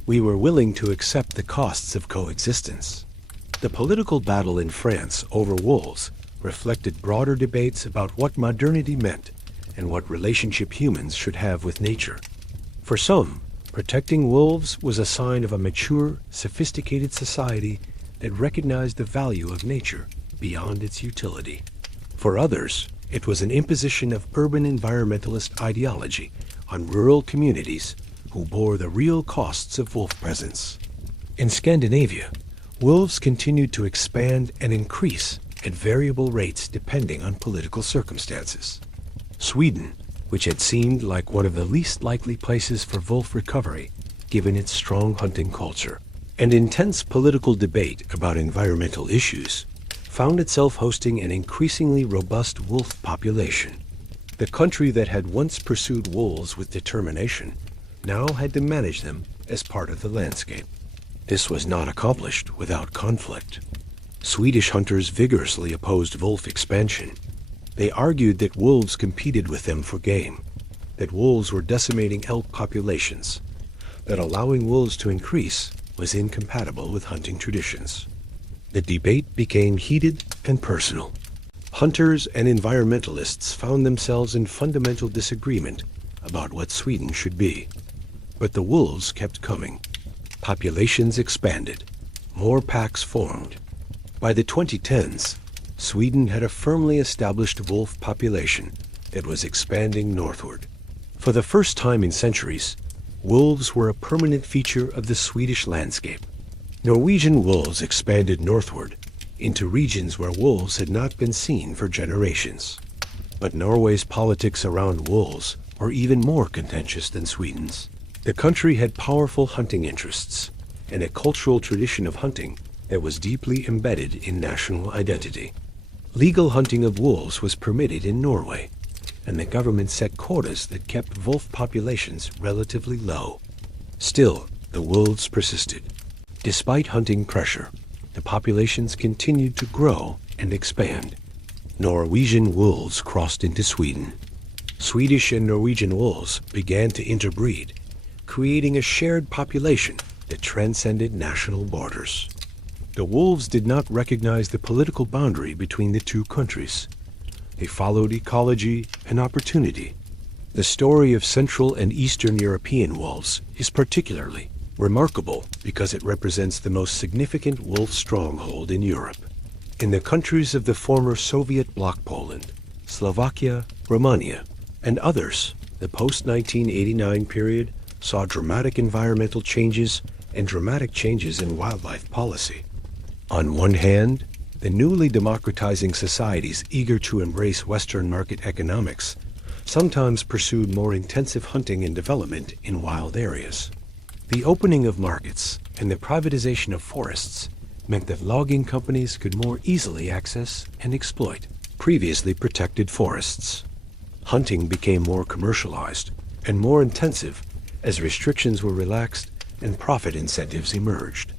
We were willing to accept the costs of coexistence. The political battle in France over wolves reflected broader debates about what modernity meant and what relationship humans should have with nature. For some, protecting wolves was a sign of a mature, sophisticated society that recognized the value of nature beyond its utility. For others, it was an imposition of urban environmentalist ideology on rural communities who bore the real costs of wolf presence. In Scandinavia, wolves continued to expand and increase at variable rates depending on political circumstances. Sweden, which had seemed like one of the least likely places for wolf recovery, given its strong hunting culture and intense political debate about environmental issues, found itself hosting an increasingly robust wolf population. The country that had once pursued wolves with determination now had to manage them as part of the landscape. This was not accomplished without conflict. Swedish hunters vigorously opposed wolf expansion. They argued that wolves competed with them for game, that wolves were decimating elk populations, that allowing wolves to increase was incompatible with hunting traditions. The debate became heated and personal. Hunters and environmentalists found themselves in fundamental disagreement about what Sweden should be. But the wolves kept coming. Populations expanded. More packs formed. By the 2010s, Sweden had a firmly established wolf population that was expanding northward. For the first time in centuries, wolves were a permanent feature of the Swedish landscape. Norwegian wolves expanded northward into regions where wolves had not been seen for generations. But Norway's politics around wolves were even more contentious than Sweden's. The country had powerful hunting interests and a cultural tradition of hunting that was deeply embedded in national identity. Legal hunting of wolves was permitted in Norway, and the government set quotas that kept wolf populations relatively low. Still, the wolves persisted. Despite hunting pressure, the populations continued to grow and expand. Norwegian wolves crossed into Sweden. Swedish and Norwegian wolves began to interbreed, creating a shared population that transcended national borders. The wolves did not recognize the political boundary between the two countries. They followed ecology and opportunity. The story of Central and Eastern European wolves is particularly remarkable because it represents the most significant wolf stronghold in Europe. In the countries of the former Soviet bloc Poland, Slovakia, Romania, and others, the post-1989 period saw dramatic environmental changes and dramatic changes in wildlife policy. On one hand, the newly democratizing societies eager to embrace Western market economics sometimes pursued more intensive hunting and development in wild areas. The opening of markets and the privatization of forests meant that logging companies could more easily access and exploit previously protected forests. Hunting became more commercialized and more intensive as restrictions were relaxed and profit incentives emerged.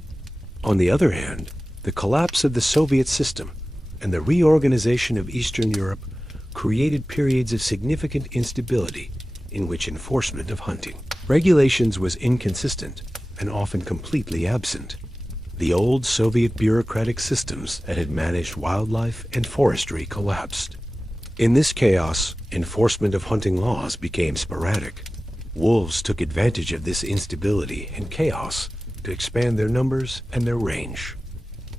On the other hand, the collapse of the Soviet system and the reorganization of Eastern Europe created periods of significant instability in which enforcement of hunting regulations was inconsistent and often completely absent. The old Soviet bureaucratic systems that had managed wildlife and forestry collapsed. In this chaos, enforcement of hunting laws became sporadic. Wolves took advantage of this instability and chaos to expand their numbers and their range.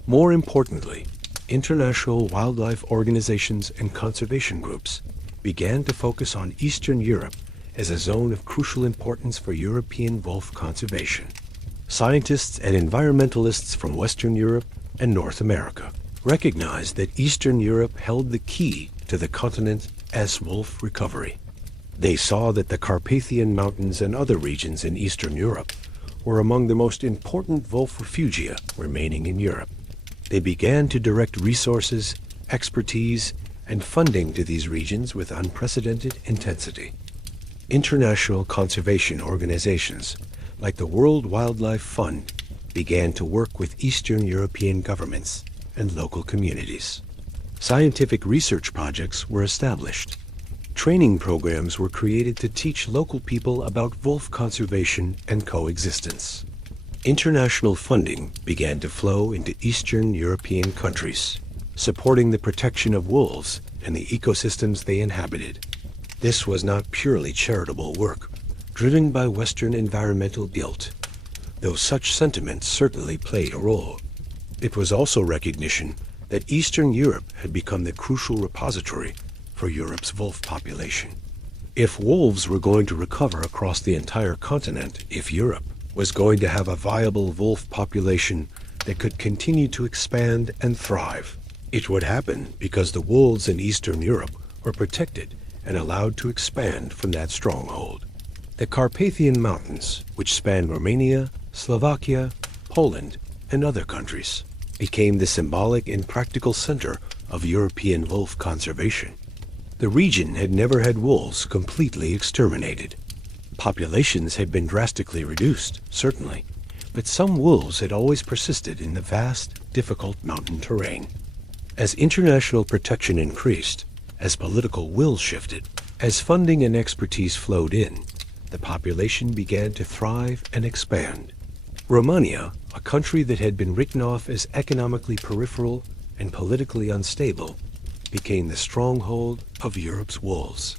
More importantly, international wildlife organizations and conservation groups began to focus on Eastern Europe as a zone of crucial importance for European wolf conservation. Scientists and environmentalists from Western Europe and North America recognized that Eastern Europe held the key to the continent as wolf recovery. They saw that the Carpathian Mountains and other regions in Eastern Europe were among the most important wolf refugia remaining in Europe. They began to direct resources, expertise, and funding to these regions with unprecedented intensity. International conservation organizations, like the World Wildlife Fund, began to work with Eastern European governments and local communities. Scientific research projects were established. Training programs were created to teach local people about wolf conservation and coexistence. International funding began to flow into Eastern European countries, supporting the protection of wolves and the ecosystems they inhabited. This was not purely charitable work, driven by Western environmental guilt, though such sentiments certainly played a role. It was also recognition that Eastern Europe had become the crucial repository for Europe's wolf population. If wolves were going to recover across the entire continent, if Europe was going to have a viable wolf population that could continue to expand and thrive, it would happen because the wolves in Eastern Europe were protected and allowed to expand from that stronghold. The Carpathian Mountains, which span Romania, Slovakia, Poland, and other countries, became the symbolic and practical center of European wolf conservation. The region had never had wolves completely exterminated. Populations had been drastically reduced, certainly, but some wolves had always persisted in the vast, difficult mountain terrain. As international protection increased, as political will shifted, as funding and expertise flowed in, the population began to thrive and expand. Romania, a country that had been written off as economically peripheral and politically unstable, became the stronghold of Europe's wolves.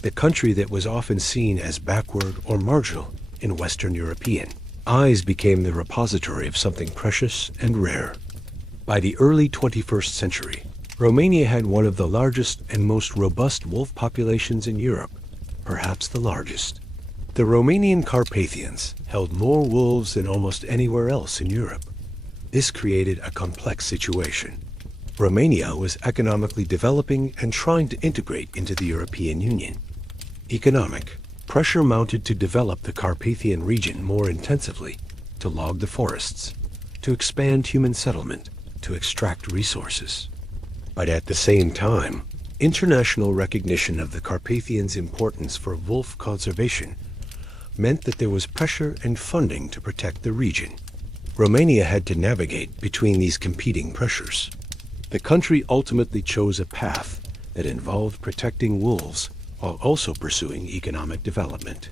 The country that was often seen as backward or marginal in Western European eyes became the repository of something precious and rare. By the early 21st century, Romania had one of the largest and most robust wolf populations in Europe, perhaps the largest. The Romanian Carpathians held more wolves than almost anywhere else in Europe. This created a complex situation. Romania was economically developing and trying to integrate into the European Union. Economic pressure mounted to develop the Carpathian region more intensively, to log the forests, to expand human settlement, to extract resources. But at the same time, international recognition of the Carpathians' importance for wolf conservation meant that there was pressure and funding to protect the region. Romania had to navigate between these competing pressures. The country ultimately chose a path that involved protecting wolves while also pursuing economic development.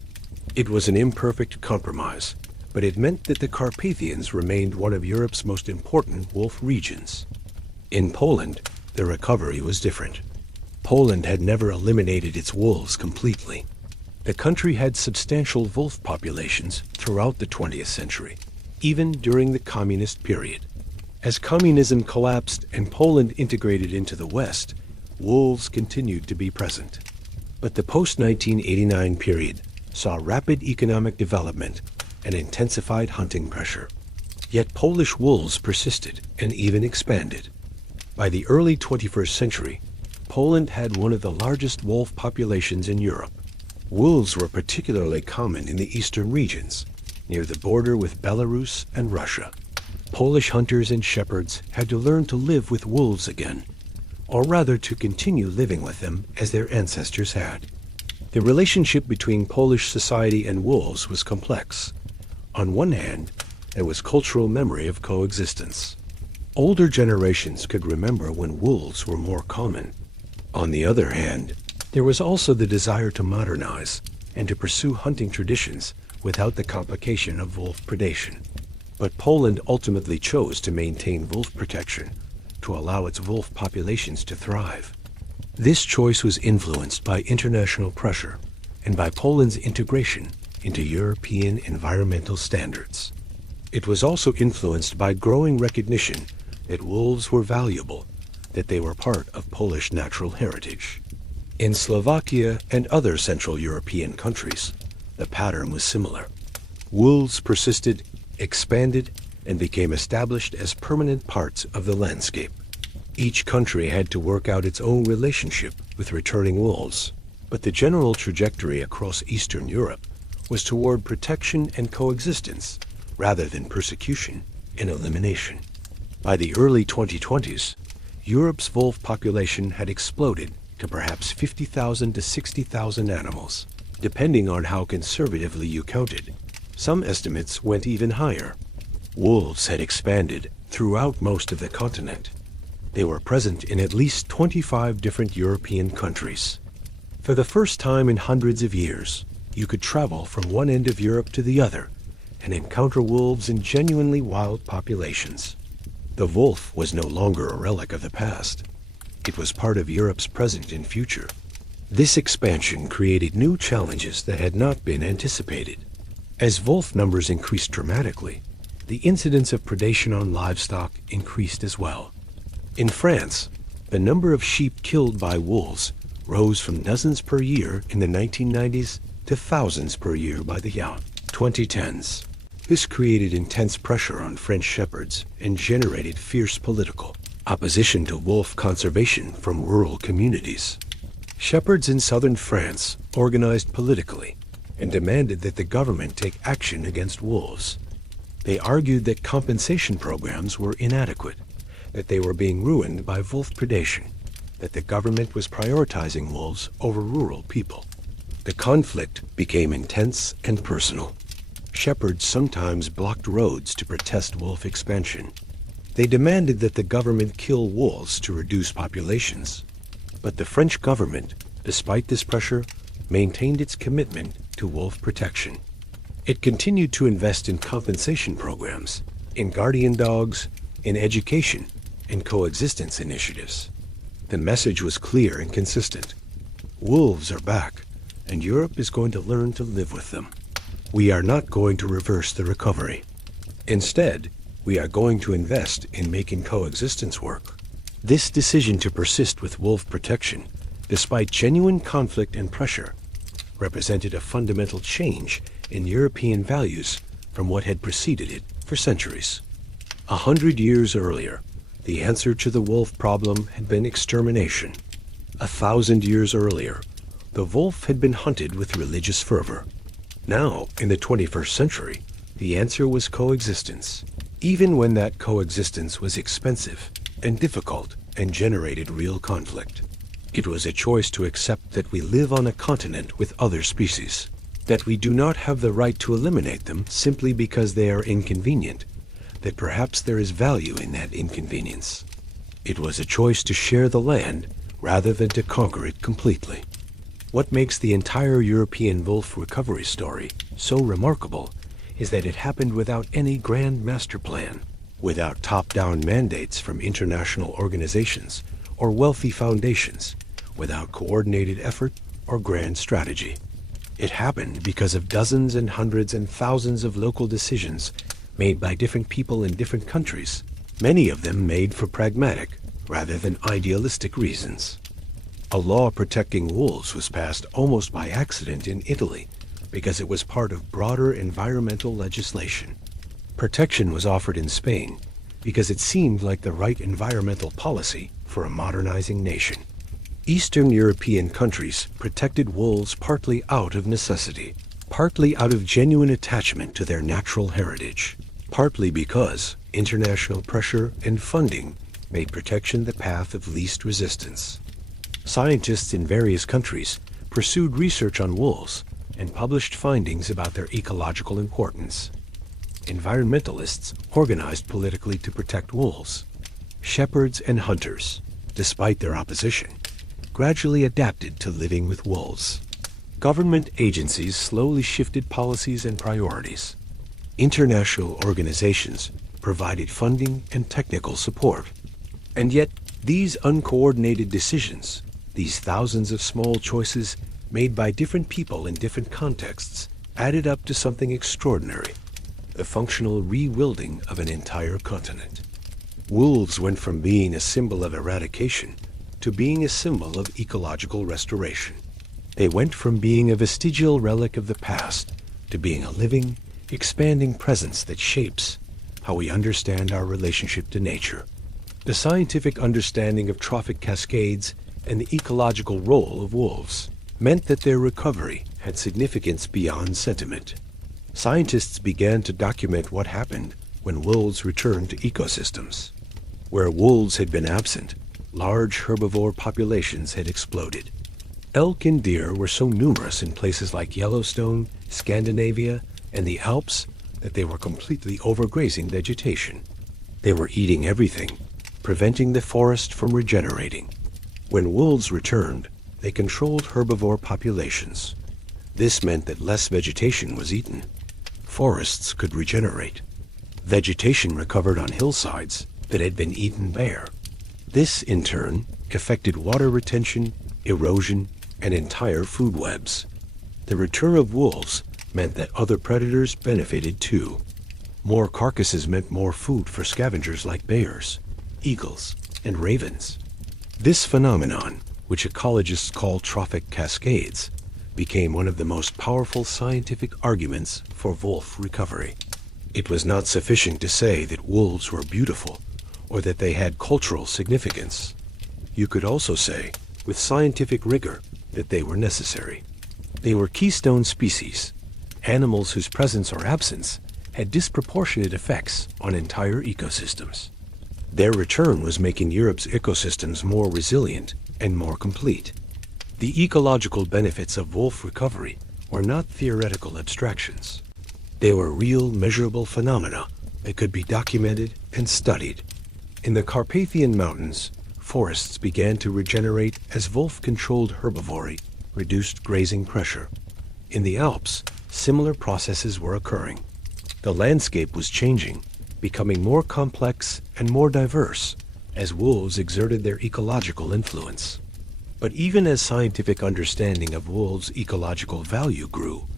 It was an imperfect compromise, but it meant that the Carpathians remained one of Europe's most important wolf regions. In Poland, the recovery was different. Poland had never eliminated its wolves completely. The country had substantial wolf populations throughout the 20th century, even during the communist period. As communism collapsed and Poland integrated into the West, wolves continued to be present. But the post-1989 period saw rapid economic development and intensified hunting pressure. Yet Polish wolves persisted and even expanded. By the early 21st century, Poland had one of the largest wolf populations in Europe. Wolves were particularly common in the eastern regions, near the border with Belarus and Russia. Polish hunters and shepherds had to learn to live with wolves again, or rather to continue living with them as their ancestors had. The relationship between Polish society and wolves was complex. On one hand, there was cultural memory of coexistence. Older generations could remember when wolves were more common. On the other hand, there was also the desire to modernize and to pursue hunting traditions without the complication of wolf predation. But Poland ultimately chose to maintain wolf protection to allow its wolf populations to thrive. This choice was influenced by international pressure and by Poland's integration into European environmental standards. It was also influenced by growing recognition that wolves were valuable, that they were part of Polish natural heritage. In Slovakia and other Central European countries, the pattern was similar. Wolves persisted, expanded, and became established as permanent parts of the landscape. Each country had to work out its own relationship with returning wolves, but the general trajectory across Eastern Europe was toward protection and coexistence rather than persecution and elimination. By the early 2020s, Europe's wolf population had exploded to perhaps 50,000 to 60,000 animals, depending on how conservatively you counted. Some estimates went even higher. Wolves had expanded throughout most of the continent. They were present in at least 25 different European countries. For the first time in hundreds of years, you could travel from one end of Europe to the other and encounter wolves in genuinely wild populations. The wolf was no longer a relic of the past. It was part of Europe's present and future. This expansion created new challenges that had not been anticipated. As wolf numbers increased dramatically, the incidence of predation on livestock increased as well. In France, the number of sheep killed by wolves rose from dozens per year in the 1990s to thousands per year by the 2010s. This created intense pressure on French shepherds and generated fierce political opposition to wolf conservation from rural communities. Shepherds in southern France organized politically and demanded that the government take action against wolves. They argued that compensation programs were inadequate, that they were being ruined by wolf predation, that the government was prioritizing wolves over rural people. The conflict became intense and personal. Shepherds sometimes blocked roads to protest wolf expansion. They demanded that the government kill wolves to reduce populations. But the French government, despite this pressure, maintained its commitment to wolf protection. It continued to invest in compensation programs, in guardian dogs, in education, and coexistence initiatives. The message was clear and consistent. Wolves are back, and Europe is going to learn to live with them. We are not going to reverse the recovery. Instead, we are going to invest in making coexistence work. This decision to persist with wolf protection, despite genuine conflict and pressure, represented a fundamental change in European values from what had preceded it for centuries. 100 years earlier, the answer to the wolf problem had been extermination. 1,000 years earlier, the wolf had been hunted with religious fervor. Now, in the 21st century, the answer was coexistence, even when that coexistence was expensive and difficult and generated real conflict. It was a choice to accept that we live on a continent with other species, that we do not have the right to eliminate them simply because they are inconvenient, that perhaps there is value in that inconvenience. It was a choice to share the land rather than to conquer it completely. What makes the entire European wolf recovery story so remarkable is that it happened without any grand master plan, without top-down mandates from international organizations or wealthy foundations, without coordinated effort or grand strategy. It happened because of dozens and hundreds and thousands of local decisions made by different people in different countries, many of them made for pragmatic rather than idealistic reasons. A law protecting wolves was passed almost by accident in Italy because it was part of broader environmental legislation. Protection was offered in Spain because it seemed like the right environmental policy for a modernizing nation. Eastern European countries protected wolves partly out of necessity, partly out of genuine attachment to their natural heritage, partly because international pressure and funding made protection the path of least resistance. Scientists in various countries pursued research on wolves and published findings about their ecological importance. Environmentalists organized politically to protect wolves. Shepherds and hunters, despite their opposition, gradually adapted to living with wolves. Government agencies slowly shifted policies and priorities. International organizations provided funding and technical support. And yet, these uncoordinated decisions, these thousands of small choices made by different people in different contexts, added up to something extraordinary, the functional rewilding of an entire continent. Wolves went from being a symbol of eradication to being a symbol of ecological restoration. They went from being a vestigial relic of the past to being a living, expanding presence that shapes how we understand our relationship to nature. The scientific understanding of trophic cascades and the ecological role of wolves meant that their recovery had significance beyond sentiment. Scientists began to document what happened when wolves returned to ecosystems. Where wolves had been absent, large herbivore populations had exploded. Elk and deer were so numerous in places like Yellowstone, Scandinavia, and the Alps that they were completely overgrazing vegetation. They were eating everything, preventing the forest from regenerating. When wolves returned, they controlled herbivore populations. This meant that less vegetation was eaten. Forests could regenerate. Vegetation recovered on hillsides that had been eaten bare. This, in turn, affected water retention, erosion, and entire food webs. The return of wolves meant that other predators benefited too. More carcasses meant more food for scavengers like bears, eagles, and ravens. This phenomenon, which ecologists call trophic cascades, became one of the most powerful scientific arguments for wolf recovery. It was not sufficient to say that wolves were beautiful or that they had cultural significance. You could also say, with scientific rigor, that they were necessary. They were keystone species, animals whose presence or absence had disproportionate effects on entire ecosystems. Their return was making Europe's ecosystems more resilient and more complete. The ecological benefits of wolf recovery were not theoretical abstractions. They were real, measurable phenomena that could be documented and studied. In the Carpathian Mountains, forests began to regenerate as wolf-controlled herbivory reduced grazing pressure. In the Alps, similar processes were occurring. The landscape was changing, becoming more complex and more diverse as wolves exerted their ecological influence. But even as scientific understanding of wolves' ecological value grew,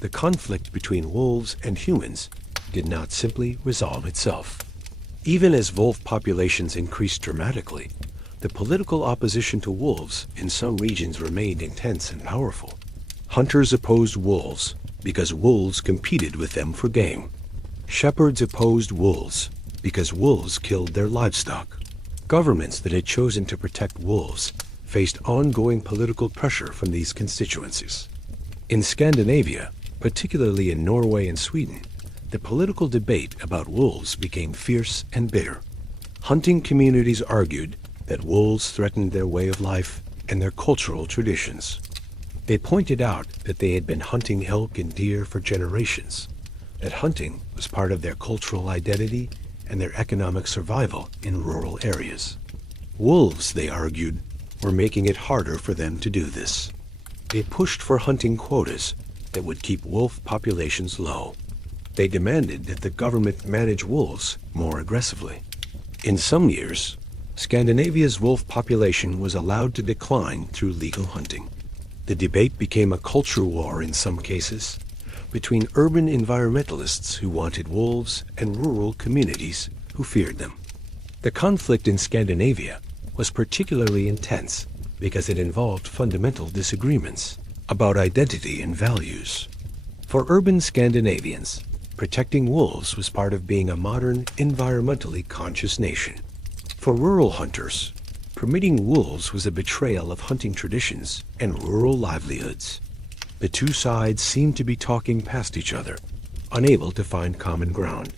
the conflict between wolves and humans did not simply resolve itself. Even as wolf populations increased dramatically, the political opposition to wolves in some regions remained intense and powerful. Hunters opposed wolves because wolves competed with them for game. Shepherds opposed wolves because wolves killed their livestock. Governments that had chosen to protect wolves faced ongoing political pressure from these constituencies. In Scandinavia, particularly in Norway and Sweden, the political debate about wolves became fierce and bitter. Hunting communities argued that wolves threatened their way of life and their cultural traditions. They pointed out that they had been hunting elk and deer for generations, that hunting was part of their cultural identity and their economic survival in rural areas. Wolves, they argued, were making it harder for them to do this. They pushed for hunting quotas that would keep wolf populations low. They demanded that the government manage wolves more aggressively. In some years, Scandinavia's wolf population was allowed to decline through legal hunting. The debate became a culture war in some cases between urban environmentalists who wanted wolves and rural communities who feared them. The conflict in Scandinavia was particularly intense because it involved fundamental disagreements about identity and values. For urban Scandinavians, protecting wolves was part of being a modern, environmentally conscious nation. For rural hunters, permitting wolves was a betrayal of hunting traditions and rural livelihoods. The two sides seemed to be talking past each other, unable to find common ground.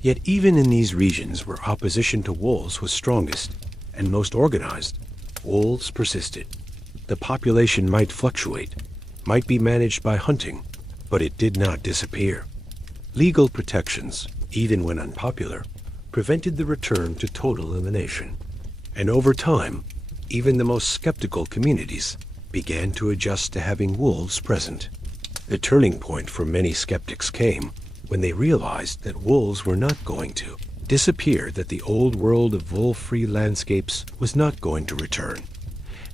Yet even in these regions where opposition to wolves was strongest and most organized, wolves persisted. The population might fluctuate, might be managed by hunting, but it did not disappear. Legal protections, even when unpopular, prevented the return to total elimination. And over time, even the most skeptical communities began to adjust to having wolves present. The turning point for many skeptics came when they realized that wolves were not going to disappear, that the old world of wolf-free landscapes was not going to return,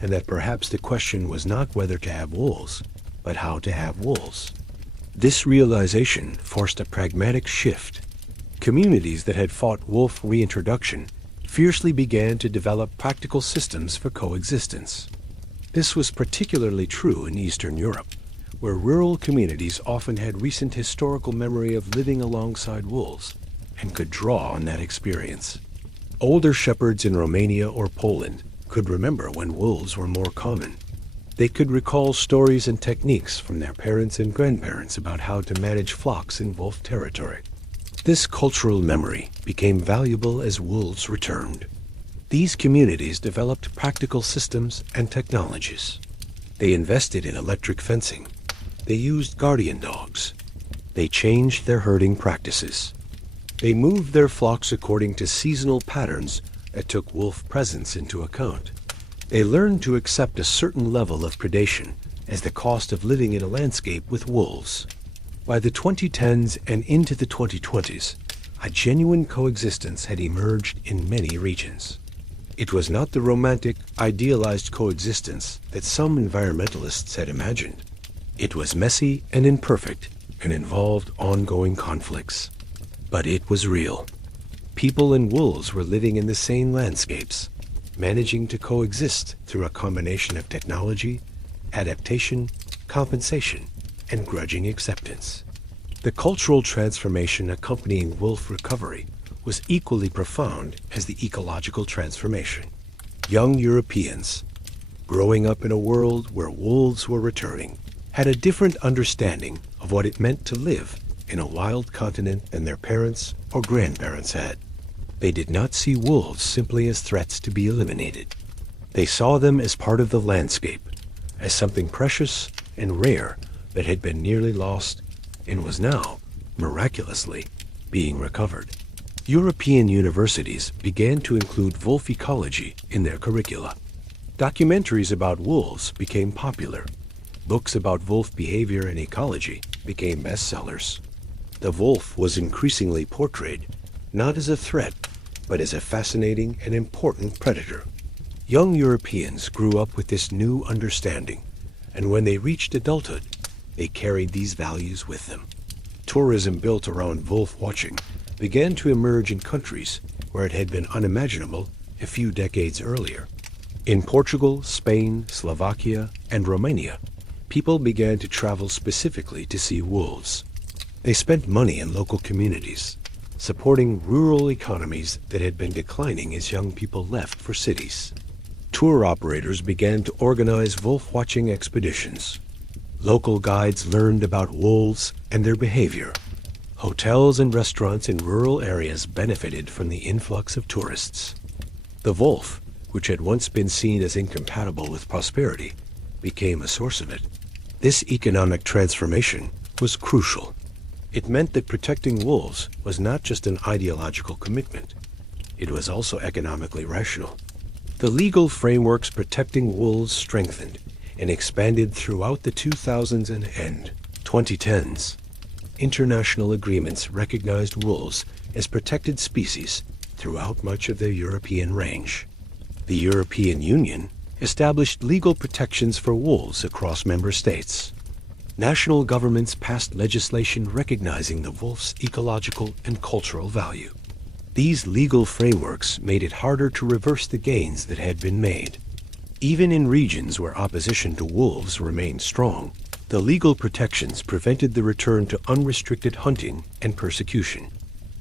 and that perhaps the question was not whether to have wolves, but how to have wolves. This realization forced a pragmatic shift. Communities that had fought wolf reintroduction fiercely began to develop practical systems for coexistence. This was particularly true in Eastern Europe, where rural communities often had recent historical memory of living alongside wolves and could draw on that experience. Older shepherds in Romania or Poland could remember when wolves were more common. They could recall stories and techniques from their parents and grandparents about how to manage flocks in wolf territory. This cultural memory became valuable as wolves returned. These communities developed practical systems and technologies. They invested in electric fencing. They used guardian dogs. They changed their herding practices. They moved their flocks according to seasonal patterns that took wolf presence into account. They learned to accept a certain level of predation as the cost of living in a landscape with wolves. By the 2010s and into the 2020s, a genuine coexistence had emerged in many regions. It was not the romantic, idealized coexistence that some environmentalists had imagined. It was messy and imperfect and involved ongoing conflicts. But it was real. People and wolves were living in the same landscapes, managing to coexist through a combination of technology, adaptation, compensation, and grudging acceptance. The cultural transformation accompanying wolf recovery was equally profound as the ecological transformation. Young Europeans, growing up in a world where wolves were returning, had a different understanding of what it meant to live in a wild continent than their parents or grandparents had. They did not see wolves simply as threats to be eliminated. They saw them as part of the landscape, as something precious and rare that had been nearly lost and was now, miraculously, being recovered. European universities began to include wolf ecology in their curricula. Documentaries about wolves became popular. Books about wolf behavior and ecology became bestsellers. The wolf was increasingly portrayed not as a threat, but as a fascinating and important predator. Young Europeans grew up with this new understanding, and when they reached adulthood, they carried these values with them. Tourism built around wolf watching began to emerge in countries where it had been unimaginable a few decades earlier. In Portugal, Spain, Slovakia, and Romania, People began to travel specifically to see wolves. They spent money in local communities, supporting rural economies that had been declining as young people left for cities. Tour operators began to organize wolf-watching expeditions. Local guides learned about wolves and their behavior. Hotels and restaurants in rural areas benefited from the influx of tourists. The wolf, which had once been seen as incompatible with prosperity, became a source of it. This economic transformation was crucial. It meant that protecting wolves was not just an ideological commitment. It was also economically rational. The legal frameworks protecting wolves strengthened and expanded throughout the 2000s and 2010s. International agreements recognized wolves as protected species throughout much of the European range. The European Union established legal protections for wolves across member states. National governments passed legislation recognizing the wolf's ecological and cultural value. These legal frameworks made it harder to reverse the gains that had been made. Even in regions where opposition to wolves remained strong, the legal protections prevented the return to unrestricted hunting and persecution.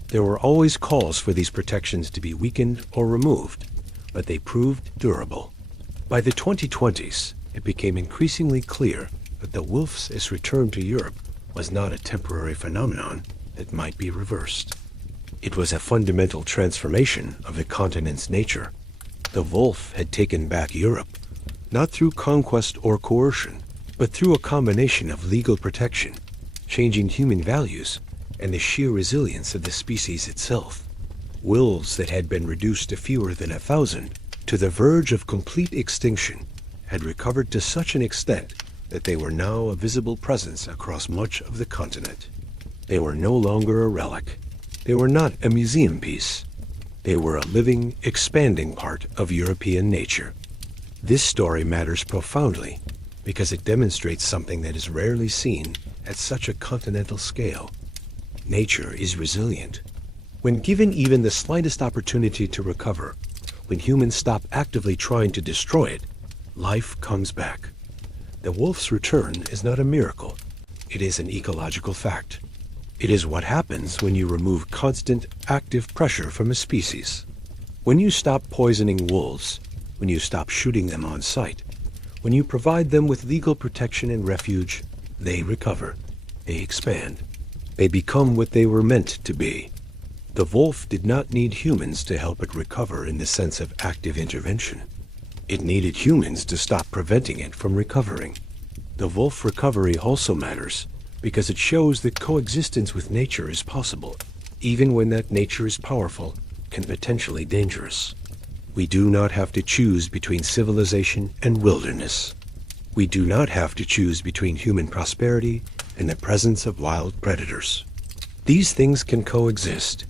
There were always calls for these protections to be weakened or removed, but they proved durable. By the 2020s, it became increasingly clear that the wolf's return to Europe was not a temporary phenomenon that might be reversed. It was a fundamental transformation of the continent's nature. The wolf had taken back Europe, not through conquest or coercion, but through a combination of legal protection, changing human values, and the sheer resilience of the species itself. Wolves that had been reduced to fewer than 1,000, to the verge of complete extinction, had recovered to such an extent that they were now a visible presence across much of the continent. They were no longer a relic. They were not a museum piece. They were a living, expanding part of European nature. This story matters profoundly because it demonstrates something that is rarely seen at such a continental scale. Nature is resilient. When given even the slightest opportunity to recover, when humans stop actively trying to destroy it, life comes back. The wolf's return is not a miracle. It is an ecological fact. It is what happens when you remove constant, active pressure from a species. When you stop poisoning wolves, when you stop shooting them on sight, when you provide them with legal protection and refuge, they recover. They expand. They become what they were meant to be. The wolf did not need humans to help it recover in the sense of active intervention. It needed humans to stop preventing it from recovering. The wolf recovery also matters because it shows that coexistence with nature is possible, even when that nature is powerful and potentially dangerous. We do not have to choose between civilization and wilderness. We do not have to choose between human prosperity and the presence of wild predators. These things can coexist.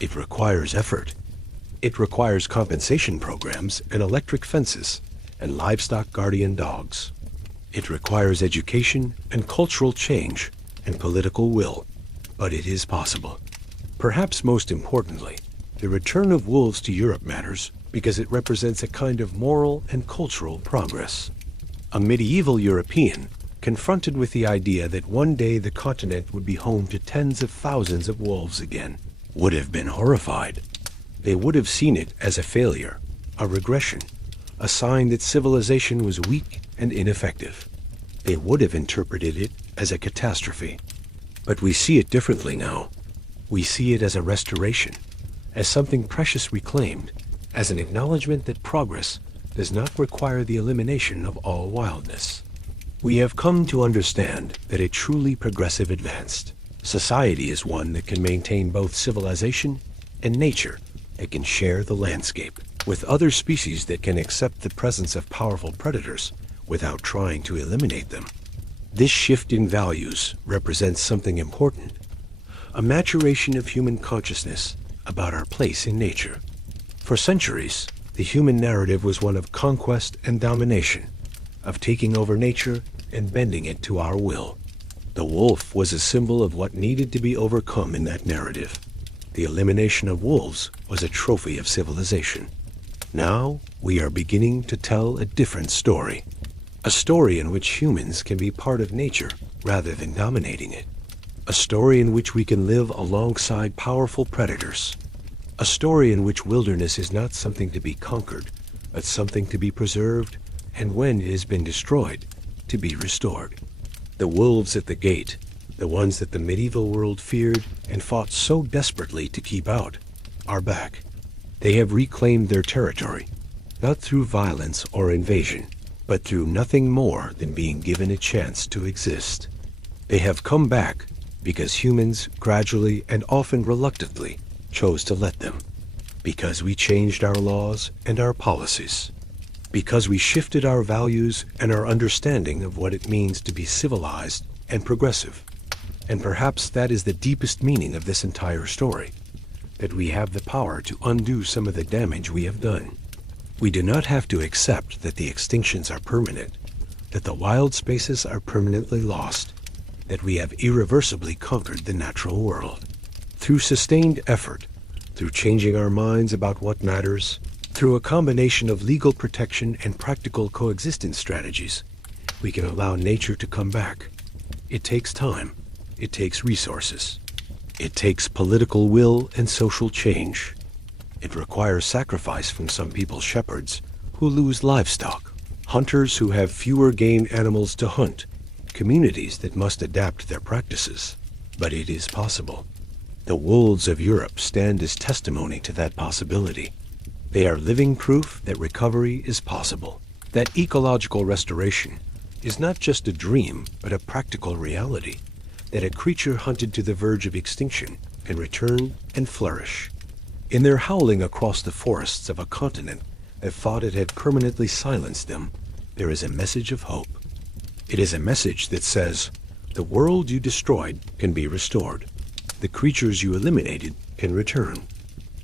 It requires effort. It requires compensation programs and electric fences and livestock guardian dogs. It requires education and cultural change and political will, but it is possible. Perhaps most importantly, the return of wolves to Europe matters because it represents a kind of moral and cultural progress. A medieval European, confronted with the idea that one day the continent would be home to tens of thousands of wolves again, would have been horrified. They would have seen it as a failure, a regression, a sign that civilization was weak and ineffective. They would have interpreted it as a catastrophe. But we see it differently now. We see it as a restoration, as something precious reclaimed, as an acknowledgement that progress does not require the elimination of all wildness. We have come to understand that a truly progressive advanced society is one that can maintain both civilization and nature, that can share the landscape with other species, that can accept the presence of powerful predators without trying to eliminate them. This shift in values represents something important, a maturation of human consciousness about our place in nature. For centuries, the human narrative was one of conquest and domination, of taking over nature and bending it to our will. The wolf was a symbol of what needed to be overcome in that narrative. The elimination of wolves was a trophy of civilization. Now we are beginning to tell a different story. A story in which humans can be part of nature rather than dominating it. A story in which we can live alongside powerful predators. A story in which wilderness is not something to be conquered, but something to be preserved, and when it has been destroyed, to be restored. The wolves at the gate, the ones that the medieval world feared and fought so desperately to keep out, are back. They have reclaimed their territory, not through violence or invasion, but through nothing more than being given a chance to exist. They have come back because humans gradually and often reluctantly chose to let them. Because we changed our laws and our policies. Because we shifted our values and our understanding of what it means to be civilized and progressive. And perhaps that is the deepest meaning of this entire story, that we have the power to undo some of the damage we have done. We do not have to accept that the extinctions are permanent, that the wild spaces are permanently lost, that we have irreversibly conquered the natural world. Through sustained effort, through changing our minds about what matters, through a combination of legal protection and practical coexistence strategies, we can allow nature to come back. It takes time. It takes resources. It takes political will and social change. It requires sacrifice from some people's shepherds who lose livestock, hunters who have fewer game animals to hunt, communities that must adapt their practices. But it is possible. The wolves of Europe stand as testimony to that possibility. They are living proof that recovery is possible, that ecological restoration is not just a dream, but a practical reality, that a creature hunted to the verge of extinction can return and flourish. In their howling across the forests of a continent that thought it had permanently silenced them, there is a message of hope. It is a message that says, the world you destroyed can be restored. The creatures you eliminated can return.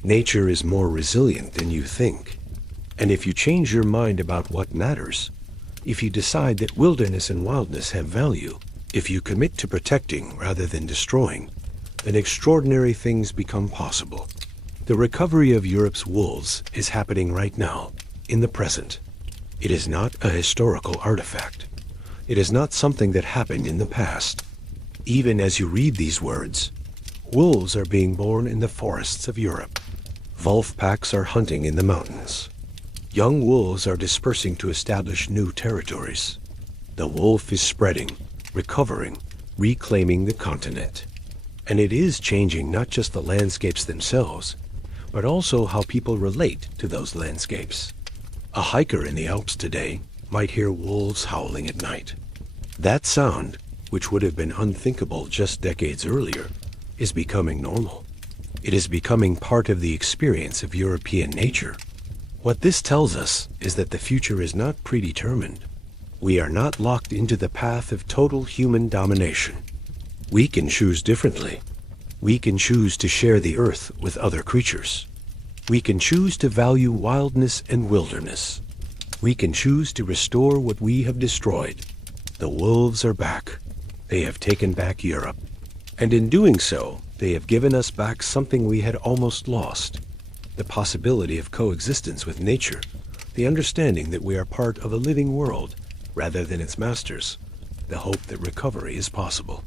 Nature is more resilient than you think. And if you change your mind about what matters, if you decide that wilderness and wildness have value, if you commit to protecting rather than destroying, then extraordinary things become possible. The recovery of Europe's wolves is happening right now, in the present. It is not a historical artifact. It is not something that happened in the past. Even as you read these words, wolves are being born in the forests of Europe. Wolf packs are hunting in the mountains. Young wolves are dispersing to establish new territories. The wolf is spreading, recovering, reclaiming the continent. And it is changing not just the landscapes themselves, but also how people relate to those landscapes. A hiker in the Alps today might hear wolves howling at night. That sound, which would have been unthinkable just decades earlier, is becoming normal. It is becoming part of the experience of European nature. What this tells us is that the future is not predetermined. We are not locked into the path of total human domination. We can choose differently. We can choose to share the earth with other creatures. We can choose to value wildness and wilderness. We can choose to restore what we have destroyed. The wolves are back. They have taken back Europe. And in doing so, they have given us back something we had almost lost. The possibility of coexistence with nature. The understanding that we are part of a living world rather than its masters. The hope that recovery is possible.